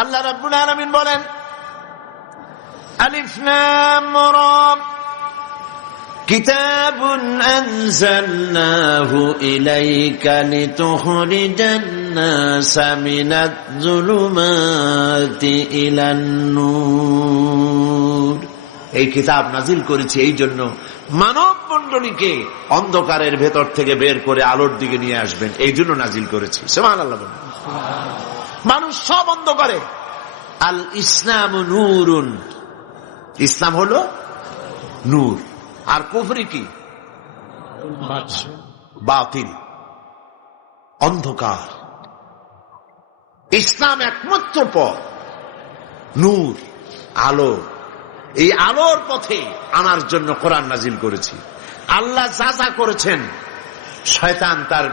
আল্লাহ রাব্বুল আলামিন বলেন, আলিফ লাম রা কিতাবুন আনজালনাহু ইলাইকা লিতুখরিজান নাসা মিনাজ যুলুমাতি ইলান নূর। এই কিতাব নাজিল করেছি এই জন্য মানব মণ্ডলীকে অন্ধকারের ভেতর থেকে বের করে আলোর দিকে নিয়ে আসবেন, এই জন্য নাজিল করেছি। সুবহানাল্লাহ বলেন। মানুষ সব অন্ধকারে। আল ইসলাম নূরুন, ইসলাম হলো নূর। আর কুফরি কি? বাতিল, অন্ধকার। ইসলাম একমাত্র পথ, নূর, আলো। এই আলোর পথে আনার জন্য কোরআন নাজিল করেছি। আল্লাহ যা যা করেছেন, শয়তান তার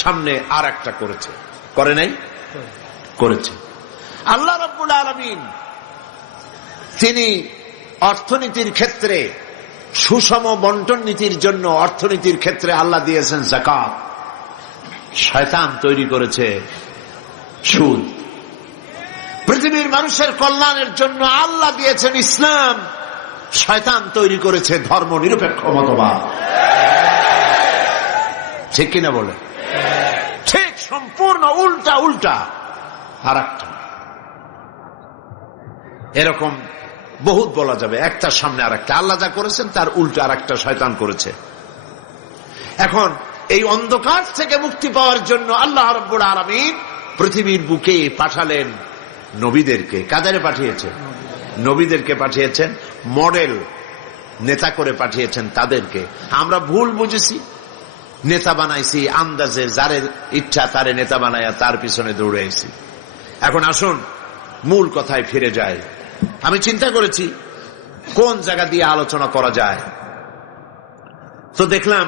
সামনে আর একটা করেছে, করে নাই? করেছে। আল্লাহ রাব্বুল আলামিন তিনি অর্থনীতির ক্ষেত্রে সুষম বন্টন নীতির জন্য অর্থনীতির ক্ষেত্রে আল্লাহ দিয়েছেন যাকাত। শয়তান তৈরি করেছে সুদ। পৃথিবীর মানুষের কল্যাণের জন্য আল্লাহ দিয়েছেন ইসলাম। শয়তান তৈরি করেছে ধর্ম নিরপেক্ষ মতবাদ। ঠিক কিনা বলে? ঠিক সম্পূর্ণ উল্টা উল্টা আর একটা। এরকম বহুত বলা যাবে, একটার সামনে আর একটা। আল্লাহ যা করেছেন তার উল্টা আর একটা শয়তান করেছে। এখন এই অন্ধকার থেকে মুক্তি পাওয়ার জন্য আল্লাহ রাব্বুল আলামিন পৃথিবীর বুকে পাঠালেন নবীদেরকে। কাদের পাঠিয়েছেন? নবীদেরকে পাঠিয়েছেন, মডেল নেতা করে পাঠিয়েছেন তাদেরকে। আমরা ভুল বুঝেছি, নেতা বানাইছি আন্দাজে, যারে ইচ্ছা তারে নেতা বানাইয়া তার পিছনে দৌড়াইছি। এখন আসুন মূল কথায় ফিরে যায়। আমি চিন্তা করেছি কোন জায়গা দিয়ে আলোচনা করা যায়। তো দেখলাম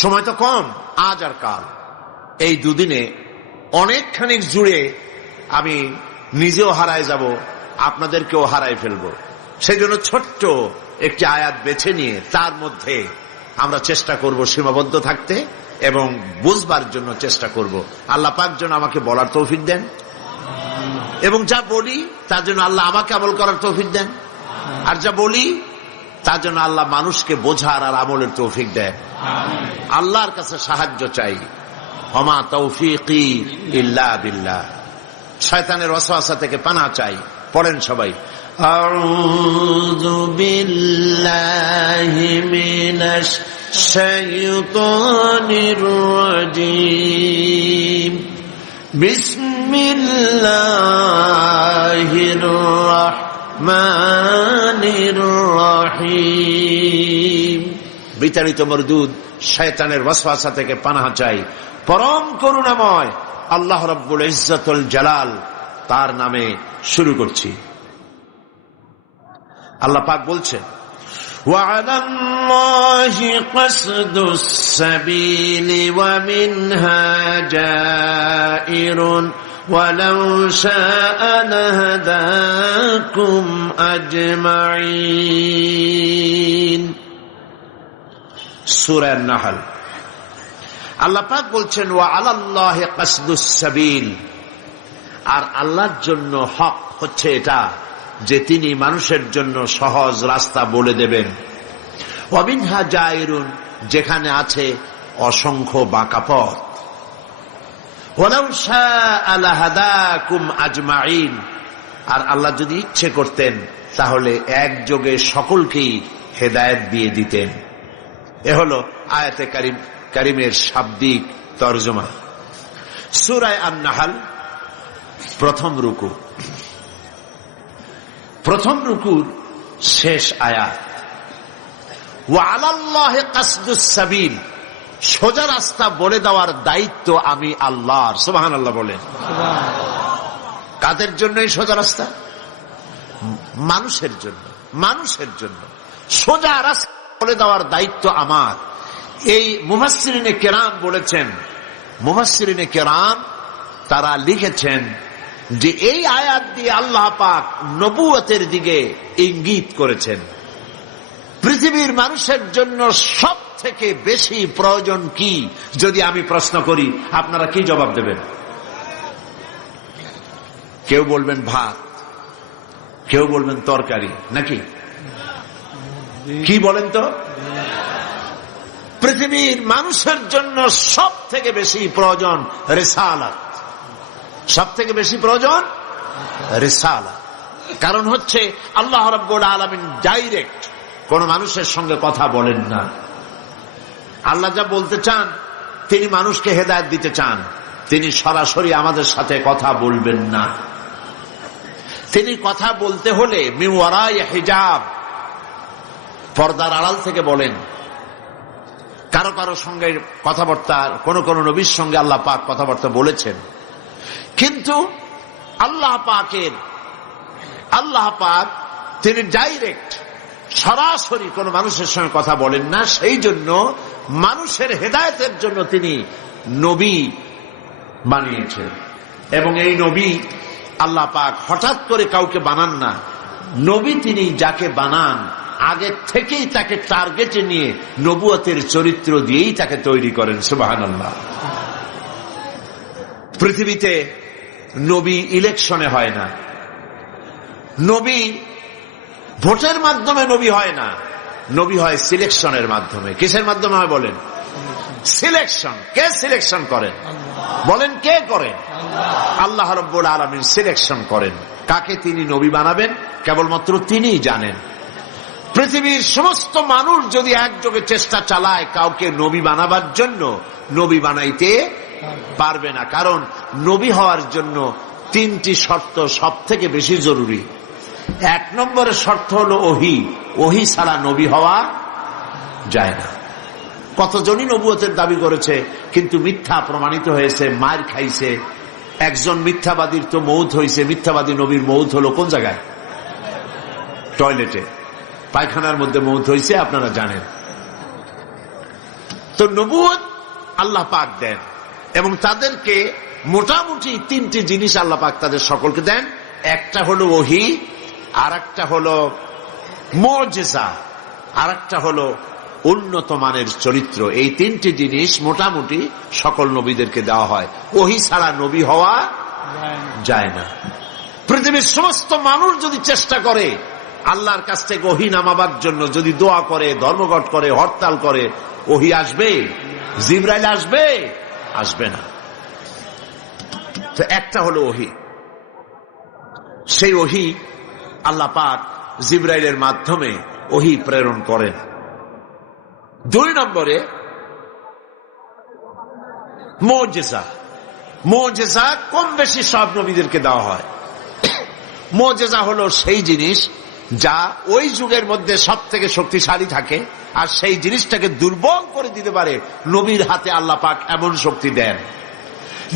সময় তো কম, আজ আর কাল, এই দুদিনে অনেকখানি জুড়ে আমি নিজেও হারায় যাব, আপনাদেরকেও হারায় ফেলবো। সেই জন্য ছোট্ট একটি আয়াত বেছে নিয়ে তার মধ্যে আমরা চেষ্টা করব সীমাবদ্ধ থাকতে এবং বুঝবার জন্য চেষ্টা করব। আল্লাহ পাক যেন আমাকে বলার তৌফিক দেন এবং যা বলি তার জন্য আল্লাহ আমাকে আমল করার তৌফিক দেন, আর যা বলি তার জন্য আল্লাহ মানুষকে বোঝার আর আমলের তৌফিক দেন। আল্লাহর কাছে সাহায্য চাই। ওমা তৌফিকি ইল্লা বিল্লাহ। শয়তানের ওয়াসওয়াসা থেকে পানাহ চাই। পড়েন সবাই, আউযু বিল্লাহি মিনাশ শাইতানির রাজীম। বিসমিল্লাহির রাহমানির রহিম। বিতাড়িত মরদুদ শয়তানের ওয়াসওয়াসা থেকে পানাহ চাই। পরম করুণাময় আল্লাহ রাব্বুল ইজ্জতুল জালাল, তার নামে শুরু করছি। আল্লাহ পাক বলছেন, وعلى الله قصد السبيل ومنها جائر ولو شاء لهداكم أجمعين। সূরা আন-নাহল। আল্লাহ পাক বলছেন, وعلى الله قصد السبيل, আর আল্লাহর জন্য হক হচ্ছে এটা যে তিনি মানুষের জন্য সহজ রাস্তা বলে দেবেন। ওয়ামিনহা জায়রুন, যেখানে আছে অসংখ্য বাঁকা পথ। ওয়ালাউ শাআ লাহাদাকুম আজমাইন, আর আল্লাহ যদি ইচ্ছে করতেন তাহলে একযোগে সকলকেই হেদায়েত দিয়ে দিতেন। এ হলো আয়াতে কারিমের শাব্দিক তরজমা। সূরা আন-নাহল প্রথম রুকু। প্রথম রুকুর শেষ আয়াত, ওয়া আলাল্লাহি কাসদুস সাবিল, সোজা রাস্তা বলে দেওয়ার দায়িত্ব আমি আল্লাহর। সুবহানাল্লাহ বলেন। কাদের জন্য এই সোজা রাস্তা? মানুষের জন্য। মানুষের জন্য সোজা রাস্তা বলে দেওয়ার দায়িত্ব আমার। এই মুফাসসিরিনে কেরাম বলেছেন, মুফাসসিরিনে কেরাম তারা লিখেছেন যে এই আয়াত দিয়ে আল্লাহ পাক নবুয়তের দিকে ইঙ্গিত করেছেন। পৃথিবীর মানুষের জন্য সব থেকে বেশি প্রয়োজন কি যদি আমি প্রশ্ন করি, আপনারা কি জবাব দেবেন? কেউ বলবেন ভাত, কেউ বলবেন তরকারি, নাকি কি বলেন তো? পৃথিবীর মানুষের জন্য সব থেকে বেশি প্রয়োজন রিসালাত, সব থেকে বেশি প্রয়োজন রিসালাত। কারণ হচ্ছে আল্লাহ রাব্বুল আলামিন ডাইরেক্ট কোন মানুষের সঙ্গে কথা বলেন না। আল্লাহ যা বলতে চান, তিনি মানুষকে হেদায়েত দিতে চান, তিনি সরাসরি আমাদের সাথে কথা বলবেন না। তিনি কথা বলতে হলে মিন ওয়ারাই হিজাব, পর্দার আড়াল থেকে বলেন। কারো কারো সঙ্গে কথাবার্তা, কোন কোন নবীর সঙ্গে আল্লাহ পাক কথাবার্তা বলেছেন, কিন্তু আল্লাহ পাক তিনি ডাইরেক্ট সরাসরি কোন মানুষের সঙ্গে কথা বলেন না। সেই জন্য মানুষের হেদায়েতের জন্য তিনি নবী বানিয়েছেন। এবং এই নবী আল্লাহ পাক হঠাৎ করে কাউকে বানান না। নবী তিনি যাকে বানান আগে থেকেই তাকে টার্গেটে নিয়ে নবুয়তের চরিত্র দিয়েই তাকে তৈরি করেন। সুবহানাল্লাহ। পৃথিবীতে নবী ইলেকশনে হয় না, নবী ভোটের মাধ্যমে নবী হয় না, নবী হয় সিলেকশনের মাধ্যমে। কিসের মাধ্যমে হয় বলেন? সিলেকশন। কে সিলেকশন করেন বলেন? কে করেন? আল্লাহ রাব্বুল আলামিন সিলেকশন করেন। কাকে তিনি নবী বানাবেন কেবলমাত্র তিনিই জানেন। পৃথিবীর সমস্ত মানুষ যদি একযোগে চেষ্টা চালায় কাউকে নবী বানাবার জন্য, নবী বানাইতে পারবে না। কারণ নবী হওয়ার জন্য তিনটি শর্ত সব থেকে বেশি জরুরি। এক নম্বরের শর্ত হলো ওহী। ওহী ছাড়া নবী হওয়া যায় না। কতজনই নবুয়তের দাবি করেছে কিন্তু মিথ্যা প্রমাণিত হয়েছে, মার খাইছে। একজন মিথ্যাবাদীর তো মৌত হয়েছে। মিথ্যাবাদী নবীর মৌত হলো কোন জায়গায়? টয়লেটে, পায়খানার মধ্যে মৌত হয়েছে, আপনারা জানেন। তো নবুয়ত আল্লাহ পাক দেন এবং তাদেরকে মোটামুটি তিনটি জিনিস আল্লাহ পাক তাদের সকলকে দেন। একটা হলো ওহী, আর একটা হলো মুজিজা, আর একটা হলো উন্নত মানের চরিত্র। এই তিনটি জিনিস মোটামুটি সকল নবীদেরকে দেওয়া হয়। ওহী ছাড়া নবী হওয়া যায় না। পৃথিবীর সমস্ত মানুষ যদি চেষ্টা করে আল্লাহর কাছ থেকে ওহী নামাবার জন্য, যদি দোয়া করে, ধর্মঘট করে, হরতাল করে, ওহী আসবে? জিবরাইল আসবে? আসবে না। তো একটা হলো ওহী। সেই ওহী আল্লাহ পাক জিবরাইলের মাধ্যমে ওহী প্রেরণ করেন। দুই নম্বরে মুজিজা। মুজিজা কম বেশি সব নবীদেরকে দেওয়া হয়। মুজিজা হলো সেই জিনিস যা ওই যুগের মধ্যে সব থেকে শক্তিশালী থাকে, আর সেই জিনিসটাকে দুর্বল করে দিতে পারে নবীর হাতে আল্লাহ পাক এমন শক্তি দেন।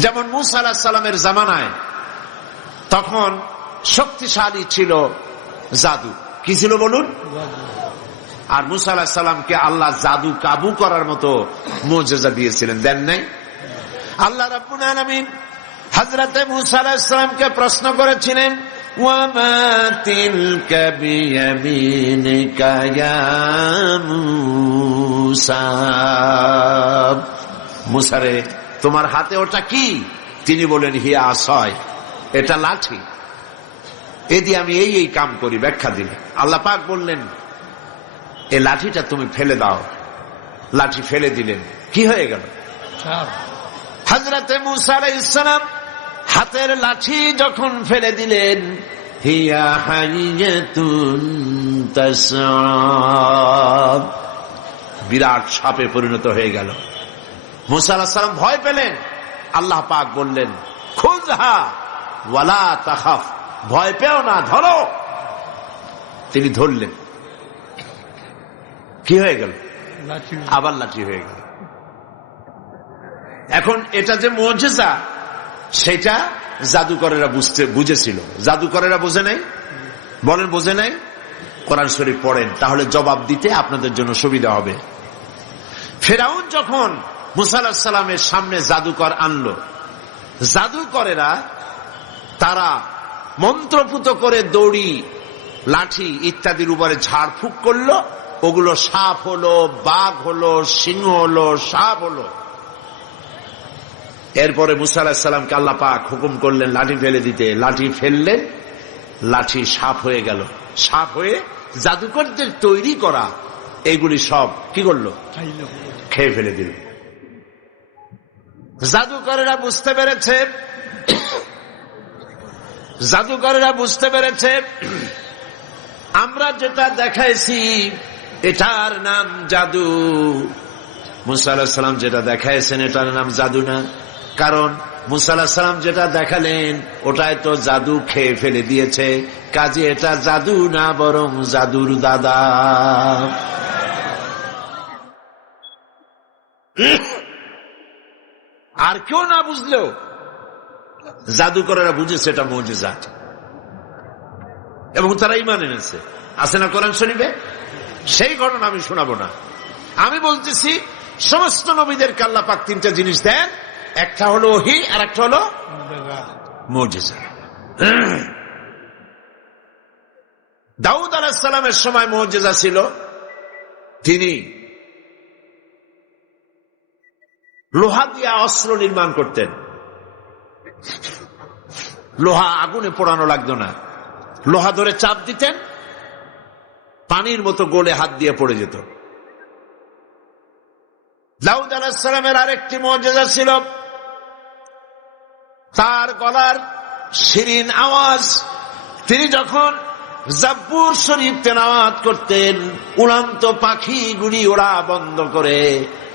যেমন মূসা আলাইহিস সালামের জামানায় তখন শক্তিশালী ছিল জাদু। কি ছিল বলুন? আর মূসা আলাইহিস সালামকে আল্লাহ জাদু কাবু করার মতো মুজিজা দিয়েছিলেন, দেন নাই? আল্লাহ রাব্বুল আলামিন হযরতে মূসা আলাইহিস সালামকে প্রশ্ন করেছিলেন, ওয়ামা তিলকা বিয়ামিনিকা ইয়া মূসা। মূসা রে, তোমার হাতে ওটা কি? তিনি বলেন, হিয়া আসায়, এটা লাঠি, এ দিয়ে আমি এই কাম করি। ব্যাখ্যা দিলেন। আল্লাহ পাক বললেন, এই লাঠিটা তুমি ফেলে দাও। লাঠি ফেলে দিলেন। কি হয়ে গেল? হযরতে মূসা আলাইহিস সালাম হাতের লাঠি যখন ফেলে দিলেন, হিয়া হাইয়াতুন তাসআ, বিরাট সাপে পরিণত হয়ে গেল। মূসা আলাইহিস সালাম ভয় পেলেন। আল্লাহ পাক বললেন, খুযহা ওয়ালা তাখাফ, ভয় পেও না, ধরো। তিনি ধরলেন। কি হয়ে গেল? আবার লাঠি হয়ে গেল। এখন এটা যে মুজিজা, সেটা জাদুকরেরা বুঝেছিল। জাদুকরেরা বোঝে নাই? বলেন বোঝে নাই? কোরআন শরীফ পড়েন, তাহলে জবাব দিতে আপনাদের জন্য সুবিধা হবে। ফেরাউন যখন মূসা আলাইহিস সালামের সামনে জাদুকর আনলো, জাদুকরেরা তারা মন্ত্রপুত করে দড়ি, লাঠি ইত্যাদির উপরে ঝাড়ফুঁক করলো। ওগুলো সাপ হলো, বাঘ হলো, সিংহ হলো, সাপ হলো। এরপরে মুসা আলাইহিস সালামকে আল্লাহ পাক হুকুম করলেন লাঠি ফেলে দিতে। লাঠি ফেললেন, লাঠি সাপ হয়ে গেল। সাপ হয়ে জাদুকরদের তৈরি করা এগুলি সব কি করলো? খেয়ে ফেলে দিল। জাদুকরেরা বুঝতে পেরেছে, আমরা যেটা দেখাইছি এটার নাম জাদু। মুসা আলাইহিস সালাম যেটা দেখাইছেন এটার নাম জাদু না, কারণ মুসা আলাইহিস সালাম যেটা দেখালেন ওটাই তো জাদু খেয়ে ফেলে দিয়েছে। কাজে এটা জাদু না, বরং জাদুর দাদা। আর কেউ না বুঝলেও জাদুকরেরা বুঝেছে এটা মুজিজা, এবং তারা ঈমান এনেছে। আছে না কোরআন শরীফে? সেই ঘটনা আমি শোনাবো না। আমি বলতেছি সমস্ত নবীদেরকে আল্লাহ পাক তিনটা জিনিস দেন, একটা হলো ওহী, আর একটা হলো মুজিজা। দাউদ আলাইহিস সালামের সময় মুজিজা ছিল, তিনি লোহা দিয়ে অস্ত্র নির্মাণ করতেন। লোহা আগুনে পোড়ানো লাগতো না, লোহা ধরে চাপ দিতেন, পানির মতো গলে হাত দিয়ে পড়ে যেত। দাউদ আলাইহিস সালামের আরেকটি মুজিজা ছিল, তার গলার শিরিন আওয়াজ। তিনি যখন জাব্বুর শরীফ তেলাওয়াত করতেন, উড়ান্ত পাখিগুলি ওড়া বন্ধ করে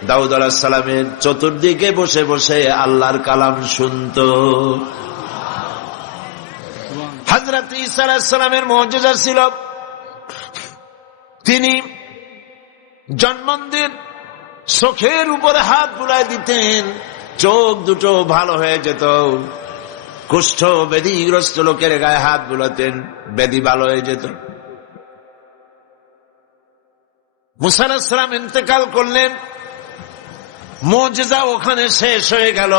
দাউদ আলাইহিস সালামের চতুর্দিকে বসে বসে আল্লাহর কালাম শুনত। হযরত ঈসা আলাইহিস সালামের মুজিজা ছিল, তিনি জন্মদিন চোখের উপরে হাত বুলাই দিতেন, চোখ দুটো ভালো হয়ে যেত। কুষ্ঠ ব্যাধিগ্রস্ত লোকের গায়ে হাত বুলাতেন, ব্যাধি ভালো হয়ে যেত। মুসা আলাইহিস সালাম ইন্তেকাল করলেন, মুজিজা ওখানে শেষ হয়ে গেল।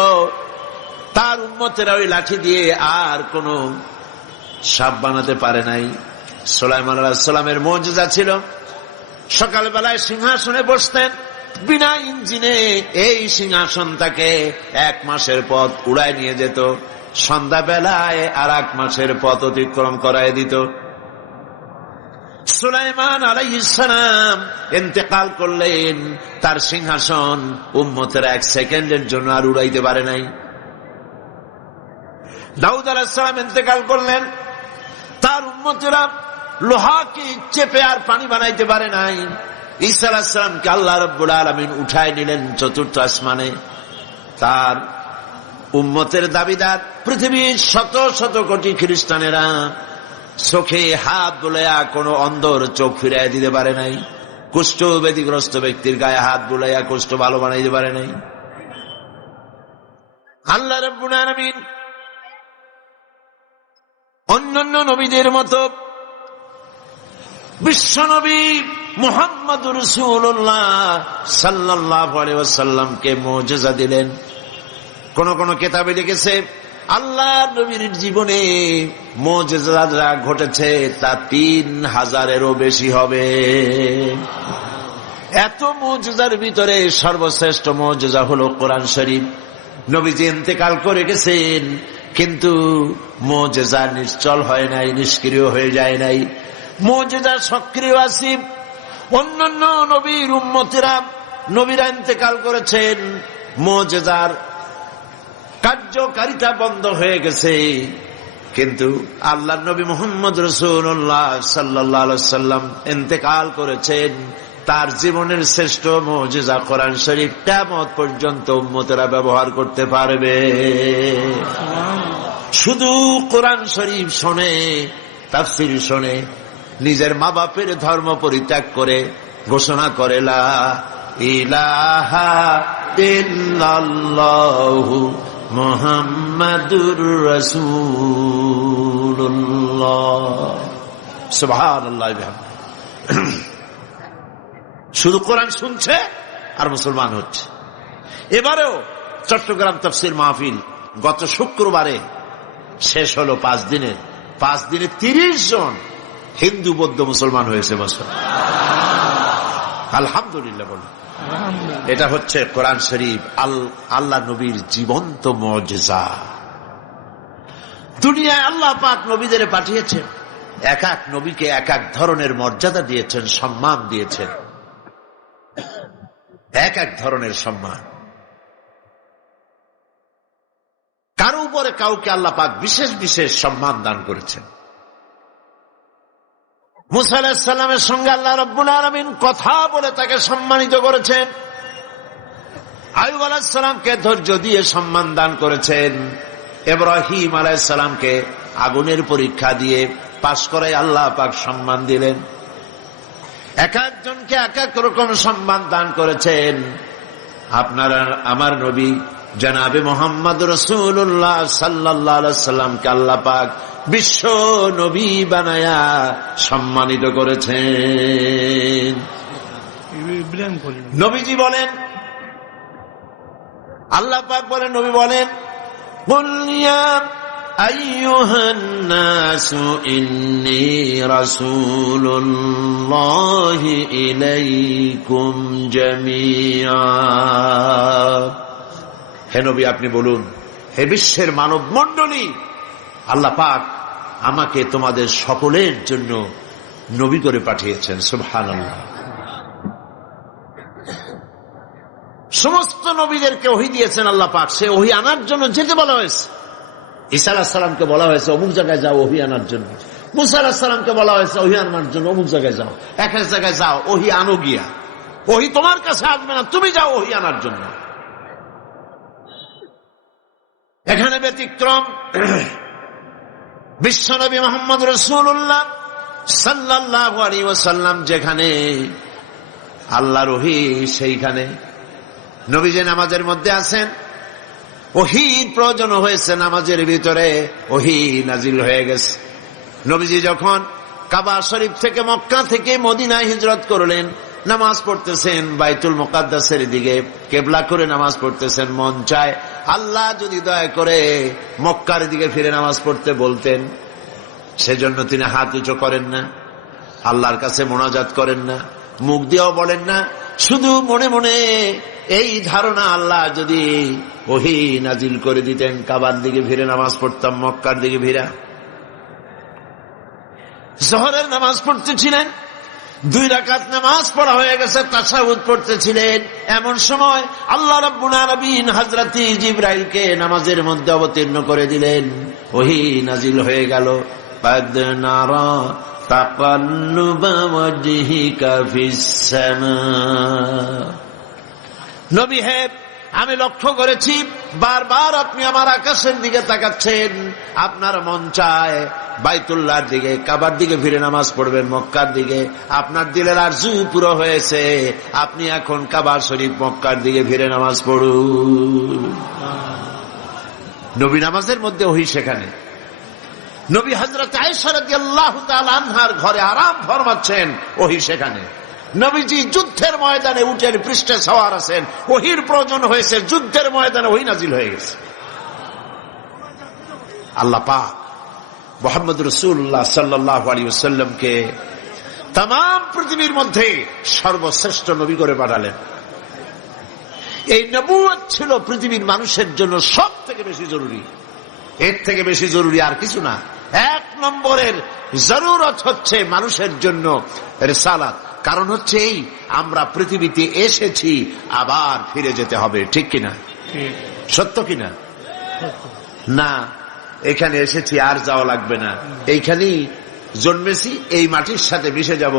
তার উম্মতেরা ওই লাঠি দিয়ে আর কোন সাপ বানাতে পারে নাই। সুলাইমান আলাইহিস সালামের মুজিজা ছিল, সকালবেলায় সিংহাসনে বসতেন বিনা ইঞ্জিনে। এই সিংহাসন তাকে 1 মাসের পথ উড়ায় নিয়ে যেত, সন্ধ্যাবেলায় আর 1 মাসের পথ অতিক্রম করায় দিত। সুলাইমান আলাইহিস সালাম ইন্তেকাল করলেন, তার সিংহাসন উম্মতেরা 1 সেকেন্ডের জন্য আর উড়াইতে পারে নাই। দাউদ আলাইহিস সালাম ইন্তেকাল করলেন, তার উম্মতেরা লোহাকে চেপে আর পানি বানাইতে পারে নাই। ঈসা আলাইহিস সালামকে আল্লাহ রাব্বুল আলামিন উঠায় নিলেন 4র্থ আসমানে। তার উম্মতের দাবিদার পৃথিবীর শত শত কোটি খ্রিস্টানেরা চোখে হাত বুলাইয়া কোন অন্ধর চোখ ফিরাইয়া দিতে পারে নাই, কুষ্ঠ ব্যাধিগ্রস্ত ব্যক্তির গায়ে হাত বুলাইয়া কুষ্ঠ ভালো বানাইতে পারে নাই। আল্লাহ রাব্বুল আলামিন অন্যান্য নবীদের মতো বিশ্বনবী মুহাম্মদুর রাসূলুল্লাহ সাল্লাল্লাহু আলাইহি ওয়াসাল্লামকে মুজিজা দিলেন। কোন কোন কিতাবে লিখেছে আল্লাহ নবীর জীবনে মুজিজা যা ঘটেছে তা 3000-এরও বেশি হবে। এত মুজিজার ভিতরে সর্বশ্রেষ্ঠ মুজিজা হলো কোরআন শরীফ। নবীজি ইন্তেকাল করে গেছেন, কিন্তু মুজিজা নিশ্চল হয় নাই, নিষ্ক্রিয় হয়ে যায় নাই, মুজিজা সক্রিয় আছে। অন্যান্য নবীর উম্মতেরা, নবীরা ইন্তেকাল করেছেন, মুজিজার কার্যকারিতা বন্ধ হয়ে গেছে, কিন্তু আল্লাহর নবী মুহাম্মদ রাসূলুল্লাহ সাল্লাল্লাহু আলাইহি ওয়াসাল্লাম ইন্তেকাল করেছেন। তার জীবনের শ্রেষ্ঠ মুজিজা কোরআন শরীফ কিয়ামত পর্যন্ত উম্মতেরা ব্যবহার করতে পারবে। শুধু কোরআন শরীফ শোনে, তাফসীর শোনে, নিজের মা বাপের ধর্ম পরিত্যাগ করে ঘোষণা করে লা ইলাহা ইল্লাল্লাহু মুহাম্মাদুর রাসূলুল্লাহ, সুবহানাল্লাহ। শুধু কোরআন শুনছে আর মুসলমান হচ্ছে। এবারেও চট্টগ্রাম তাফসীর মাহফিল গত শুক্রবারে শেষ হলো। 5 দিনে 30 জন হিন্দু বৌদ্ধ মুসলমান হয়েছে বছর। আলহামদুলিল্লাহ বলুন। এটা হচ্ছে কোরআন শরীফ, আল্লাহ নবীর জীবন্ত মুজিজা। দুনিয়ায় আল্লাহ পাক নবীদের পাঠিয়েছেন, এক এক নবীকে এক এক ধরনের মর্যাদা দিয়েছেন, সম্মান দিয়েছেন, এক এক ধরনের সম্মান। কারো উপরে কাউকে আল্লাহ পাক বিশেষ বিশেষ সম্মান দান করেছেন। মুসা আলাইহিস সালামের সঙ্গে আল্লাহ রাব্বুল আলামিন কথা বলে তাকে সম্মানিত করেছেন। আইয়ুব আলাইহিস সালামকে ধৈর্য দিয়ে সম্মান দান করেছেন। ইব্রাহিম আলাইহিস সালামকে আগুনের পরীক্ষা দিয়ে পাশ করায় আল্লাহ পাক সম্মান দিলেন। এক একজনকে এক এক রকম সম্মান দান করেছেন। আপনারা আমার নবী জনাবে মুহাম্মদ রাসূলুল্লাহ সাল্লাল্লাহু আলাইহি সাল্লামকে আল্লাহ পাক বিশ্ব নবী বানায়া সম্মানিত করেছেন। নবীজি বলেন, আল্লাহ পাক বলেন, নবী বলেন, কুল ইয়া আইয়ুহান নাসু ইন্নী রাসূলুল্লাহি ইলাইকুম জামিআ। হে নবী আপনি বলুন, হে বিশ্বের মানব মণ্ডলী, আল্লাহ পাক আমাকে তোমাদের সকলের জন্য নবী করে পাঠিয়েছেন। সুবহানাল্লাহ। সমস্ত নবীদেরকে ওহী দিয়েছেন আল্লাহ পাক, সে ওহী আনার জন্য যেতে বলা হয়েছে। ঈসা আলাইহিস সালামকে বলা হয়েছে অমুক জায়গায় যাও ওহী আনার জন্য। মুসা আলাইহিস সালামকে বলা হয়েছে ওহী আনার জন্য অমুক জায়গায় যাও। এক এক জায়গায় যাও, ওহী আনো গিয়া। ওহী তোমার কাছে আসবে না, তুমি যাও ওহী আনার জন্য। এখানে ব্যতিক্রম বিশ্বনবী মুহাম্মদ রাসূলুল্লাহ সাল্লাল্লাহু আলাইহি ওয়াসাল্লাম যেখানে আল্লাহর ওহী সেইখানে। নবীজি নামাজের মধ্যে আছেন, ওহীর প্রয়োজন হয়েছে, নামাজের ভিতরে ওহী নাজিল হয়ে গেছে। নবীজি যখন কাবা শরীফ থেকে মক্কা থেকে মদিনায় হিজরত করলেন, নামাজ পড়তেছেন বাইতুল মুকাদ্দাসের দিকে কেবলা করে নামাজ পড়তেছেন। মন চায় আল্লাহ যদি দয়া করে মক্কার দিকে ফিরে নামাজ পড়তে বলতেন, সেজন্য তিনি হাত উঁচু করেন না, আল্লাহর কাছে মোনাজাত করেন না, মুখ দিয়েও বলেন না, শুধু মনে মনে এই ধারণা, আল্লাহ যদি ওহী নাজিল করে দিতেন কাবার দিকে ফিরে নামাজ পড়তাম, মক্কার দিকে ফিরা। জোহরের নামাজ পড়তেছিলেন, 2 রাকাত নামাজ পড়া হয়ে গেছে, তাশাহুদ পড়তেছিলেন। এমন সময় আল্লাহ রাব্বুল আলামিন হযরত জিবরাইলকে নামাজের মধ্যে অবতীর্ণ করে দিলেন, ওহী নাজিল হয়ে গেল। قد نرى تقلب وجهك في السماء। নবী হে, আমি লক্ষ্য করেছি বারবার আপনি আমার আকাশের দিকে তাকাচ্ছেন। আপনার মন চায় বাইতুল্লাহর দিকে, কাবার দিকে ফিরে নামাজ পড়বেন, মক্কার দিকে। আপনার দিলের আরজু পুরো হয়েছে, আপনি এখন কাবা শরীফ মক্কার দিকে ফিরে নামাজ পড়ুন। নবী নামাজের মধ্যে ওহী সেখানে। নবী হযরত আয়েশা রাদিয়াল্লাহু তাআলা আনহার ঘরে আরাম ফরমাচ্ছেন, ওহী সেখানে। নবীজি যুদ্ধের ময়দানে উটের পৃষ্ঠে সওয়ার আছেন, ওহীর প্রয়োজন হয়েছে, যুদ্ধের ময়দানে ওহী নাজিল হয়ে গেছে। আল্লাহ পাক মুহাম্মদ রাসূলুল্লাহ সাল্লাল্লাহু আলাইহি ওয়াসাল্লামকে তাম পৃথিবীর মধ্যে সর্বশ্রেষ্ঠ নবী করে পাঠালেন। এই নবুয়ত ছিল পৃথিবীর মানুষের জন্য সব থেকে বেশি জরুরি, এর থেকে বেশি জরুরি আর কিছু না। 1 নম্বরের জরুরত হচ্ছে মানুষের জন্য রিসালাত। কারণ হচ্ছে এই, আমরা পৃথিবীতে এসেছি, আবার ফিরে যেতে হবে, ঠিক কিনা? সত্য কিনা? না, এখানে এসেছি আর যাওয়া লাগবে না, এইখানেই জন্মেছি, এই মাটির সাথে মিশে যাব,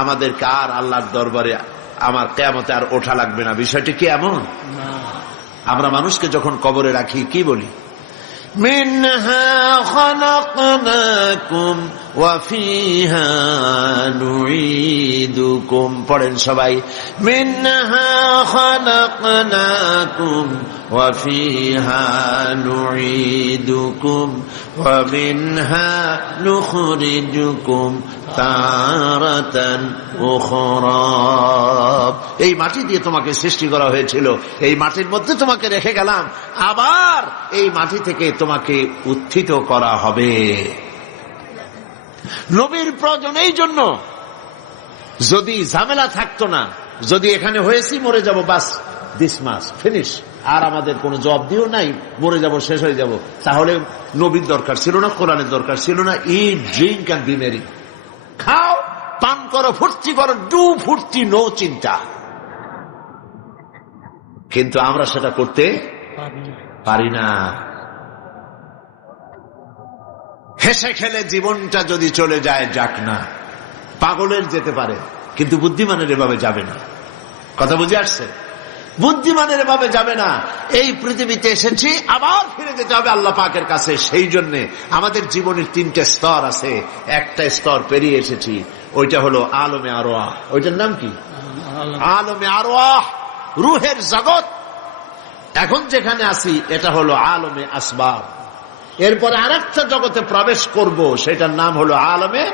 আমাদেরকে আর আল্লাহর দরবারে আমার কিয়ামতে আর ওঠা লাগবে না। বিষয়টি কি এমন? আমরা মানুষকে যখন কবরে রাখি কি বলি? মিনহা খালাকনাকুম ওয়া ফিহা নুঈদুকুম। পড়েন সবাই, মিনহা খালাকনাকুম ওয়া ফিহা নুঈদুকুম ওয়া মিনহা নুখরিজুকুম তারাতান উখরা। এই মাটি দিয়ে তোমাকে সৃষ্টি করা হয়েছিল, এই মাটির মধ্যে তোমাকে রেখে গেলাম, আবার এই মাটি থেকে তোমাকে উত্থিত করা হবে। নবীর প্রয়োজন এই জন্য, যদি ঝামেলা থাকতো না, যদি এখানে হয়েছি মরে যাব, বাস, দিস মাস ফিনিশ, আর আমাদের কোনো জবাব দিও নাই, মরে যাব, শেষ হয়ে যাব। তাহলে নবীর দরকার ছিল না, কোরআনের দরকার ছিল না। ইট, ড্রিঙ্ক অ্যান্ড বি মেরি, খাও, পান করো, ফুর্তি করো, ডু ফুর্তি, নো চিন্তা। কিন্তু আমরা সেটা করতে পারি না। হেসে খেলে জীবনটা যদি চলে যায়, যাক না, পাগলের যেতে পারে, কিন্তু বুদ্ধিমানের এভাবে যাবে না। কথা বুঝে আসছে? বুদ্ধিমানের এভাবে যাবে না। এই পৃথিবীতে এসেছি, আবার ফিরে যেতে হবে আল্লাহ পাকের কাছে। সেই জন্য আমাদের জীবনের 3টে স্তর আছে, একটা স্তর পেরিয়ে এসেছি, ওইটা হলো আলমে আরওয়াহ। ওইটার নাম কি? আলমে আরওয়াহ, রুহের জগৎ। এখন যেখানে আছি এটা হলো আলমে আসবাব। এরপরে আরেকটা জগতে প্রবেশ করব, সেটার নাম হলো আলমে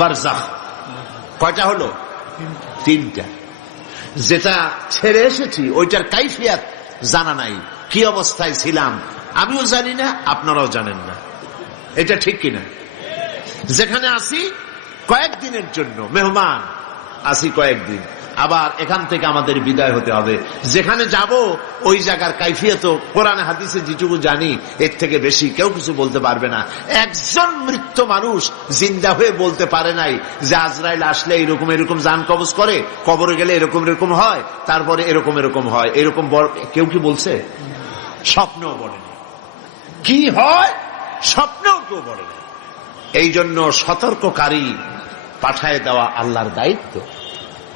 বারজাখ। কয়টা হলো? 3টা। যেটা ছেড়ে এসেছি ওইটার কাইফিয়াত জানা নাই, কি অবস্থায় ছিলাম আমিও জানি না, আপনারাও জানেন না। এটা ঠিক কিনা? যেখানে আসি কয়েকদিনের জন্য মেহমান, আসি কয়েকদিন, আবার এখান থেকে আমাদের বিদায় হতে হবে। যেখানে যাব ওই জায়গার কাইফিয়ত কোরআনে হাদিসে যেটুকু জানি, এর থেকে বেশি কেউ কিছু বলতে পারবে না। একজন মৃত মানুষ জিন্দা হয়ে বলতে পারে নাই যে আজরাইল আসলে এরকম এরকম জান কবজ করে, কবরে গেলে এরকম এরকম হয়, তারপরে এরকম এরকম হয়, এরকম কেউ কি বলছে? স্বপ্নেও বলেনি। কি হয় স্বপ্নেও কেউ বলেনি। এই জন্য সতর্ককারী পাঠায় দেওয়া আল্লাহর দায়িত্ব।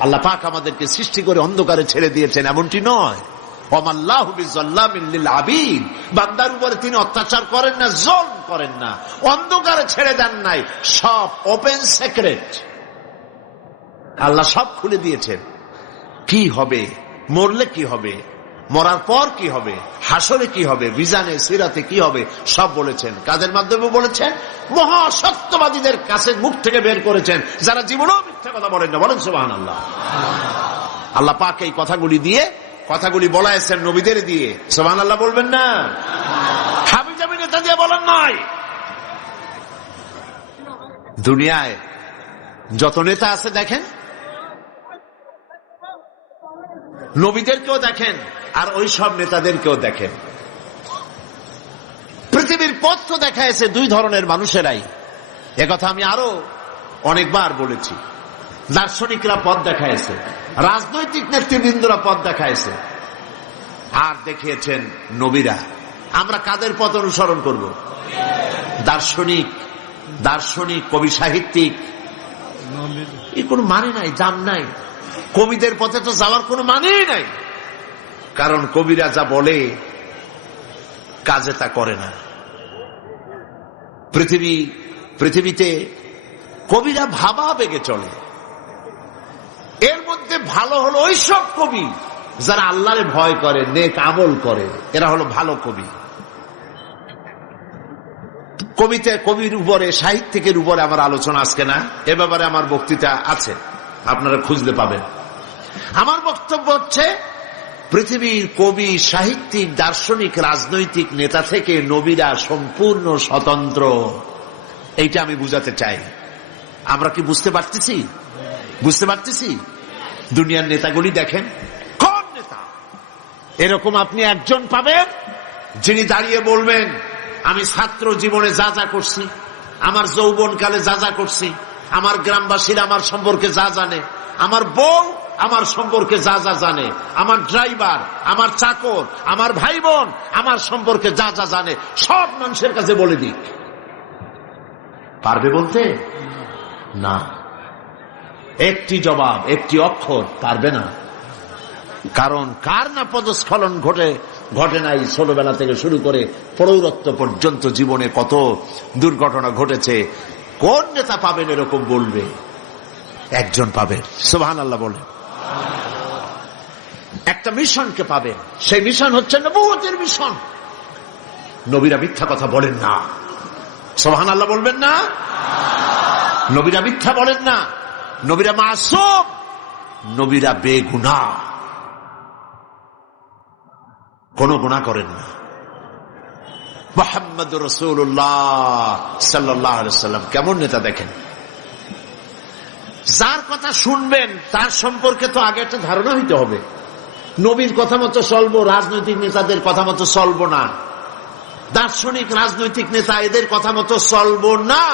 আল্লাহ পাক আমাদেরকে সৃষ্টি করে অন্ধকারে ছেড়ে দিয়েছেন, এমনটি নয়। ওয়ামাল্লাহু বিযাল্লামিন লিল আবিদ, বান্দার উপরে তিনি অত্যাচার করেন না, জুলম করেন না, অন্ধকারে ছেড়ে দেন নাই। সব ওপেন সিক্রেট, আল্লাহ সব খুলে দিয়েছেন। কি হবে, মরলে কি হবে, মরার পর কি হবে, হাসরে কি হবে, মিজানে সিরাতে কি হবে, সব বলেছেন। কাদের মাধ্যমে বলেছেন? মহাসত্যবাদীদের কাছে মুখ থেকে বের করেছেন, যারা জীবনেও মিথ্যা কথা বলেন না। বলেন সুবহানাল্লাহ। আল্লাহ পাক এই কথাগুলি দিয়ে, কথাগুলি বলাইছেন নবীদের দিয়ে। সুবহানাল্লাহ বলবেন না? হাবিজাবি নেতা দিয়ে বলেন নাই। দুনিয়ায় যত নেতা আছে দেখেন, নবীদেরকেও দেখেন আর ওই সব নেতাদেরকেও দেখেন। পৃথিবীর পথ তো দেখাইছে 2 ধরনের মানুষেরাই। একথা আমি আরো অনেকবার বলেছি। দার্শনিকরা পথ দেখাইছে, রাজনৈতিক নেতৃবৃন্দরা পথ দেখাইছে, আর দেখিয়েছেন নবীরা। আমরা কাদের পথ অনুসরণ করব? দার্শনিক, দার্শনিক, কবি, সাহিত্যিক, এর কোনো মানে নাই, দাম নাই। কবিদের পথে তো যাওয়ার কোনো মানেই নাই, কারণ কবিরা যা বলে কাজে তা করে না। পৃথিবীতে কবিরা ভাবা বেগে চলে। এর মধ্যে ভালো হলো ওইসব কবি যারা আল্লাহরে ভয় করে, নেক আমল করে, এরা হলো ভালো কবি। কবির উপরে, সাহিত্যিকের উপরে আমার আলোচনা আজকে না, এ ব্যাপারে আমার বক্তৃতা আছে, আপনারা খুঁজলে পাবেন। আমার বক্তব্য হচ্ছে, পৃথিবীর কবি, সাহিত্যিক, দার্শনিক, রাজনৈতিক নেতা থেকে নবীরা সম্পূর্ণ স্বতন্ত্র। এইটা আমি বুঝাতে চাই। আমরা কি বুঝতে পারতেছি? বুঝতে পারতেছি? দুনিয়ার নেতাগুলি দেখেন, কোন নেতা এরকম আপনি একজন পাবেন যিনি দাঁড়িয়ে বলবেন, আমি ছাত্র জীবনে যা যা করছি, আমার যৌবনকালে যা যা করছি, আমার গ্রামবাসীরা আমার সম্পর্কে যা জানে, আমার বউ আমার সম্পর্কে যা যা জানে, আমার ড্রাইভার, আমার চাকর, আমার ভাই বোন আমার সম্পর্কে যা যা জানে, সব মানুষের কাছে বলে দিক। পারবে বলতে? না। একটি জবাব, একটি অক্ষর পারবে না। কারণ কার না পদস্খলন ঘটে নাই ছোটবেলা থেকে শুরু করে প্রৌঢ়ত্ব পর্যন্ত জীবনে কত দুর্ঘটনা ঘটেছে। কোন নেতা পাবেন এরকম বলবে? একজন পাবেন, সুবহানাল্লাহ বলে। একটা মিশনকে পাবেন, সেই মিশন হচ্ছে নবুয়তের মিশন। নবীরা মিথ্যা কথা বলেন না, সুবহানাল্লাহ বলবেন না? নবীরা মিথ্যা বলেন না, নবীরা মাসুম, নবীরা বেগুনাহ, কোন গুনাহ করেন না। মুহাম্মদুর রাসূলুল্লাহ সাল্লাল্লাহু আলাইহি ওয়াসাল্লাম কেমন নেতা দেখেন। যার কথা শুনবেন তার সম্পর্কে তো আগে একটা ধারণা হইতে হবে। নবীর কথা মতো চলবো, রাজনৈতিক নেতাদের কথা মতো চলবো না, দার্শনিক রাজনৈতিক নেতা এদের কথা মতো চলবো না,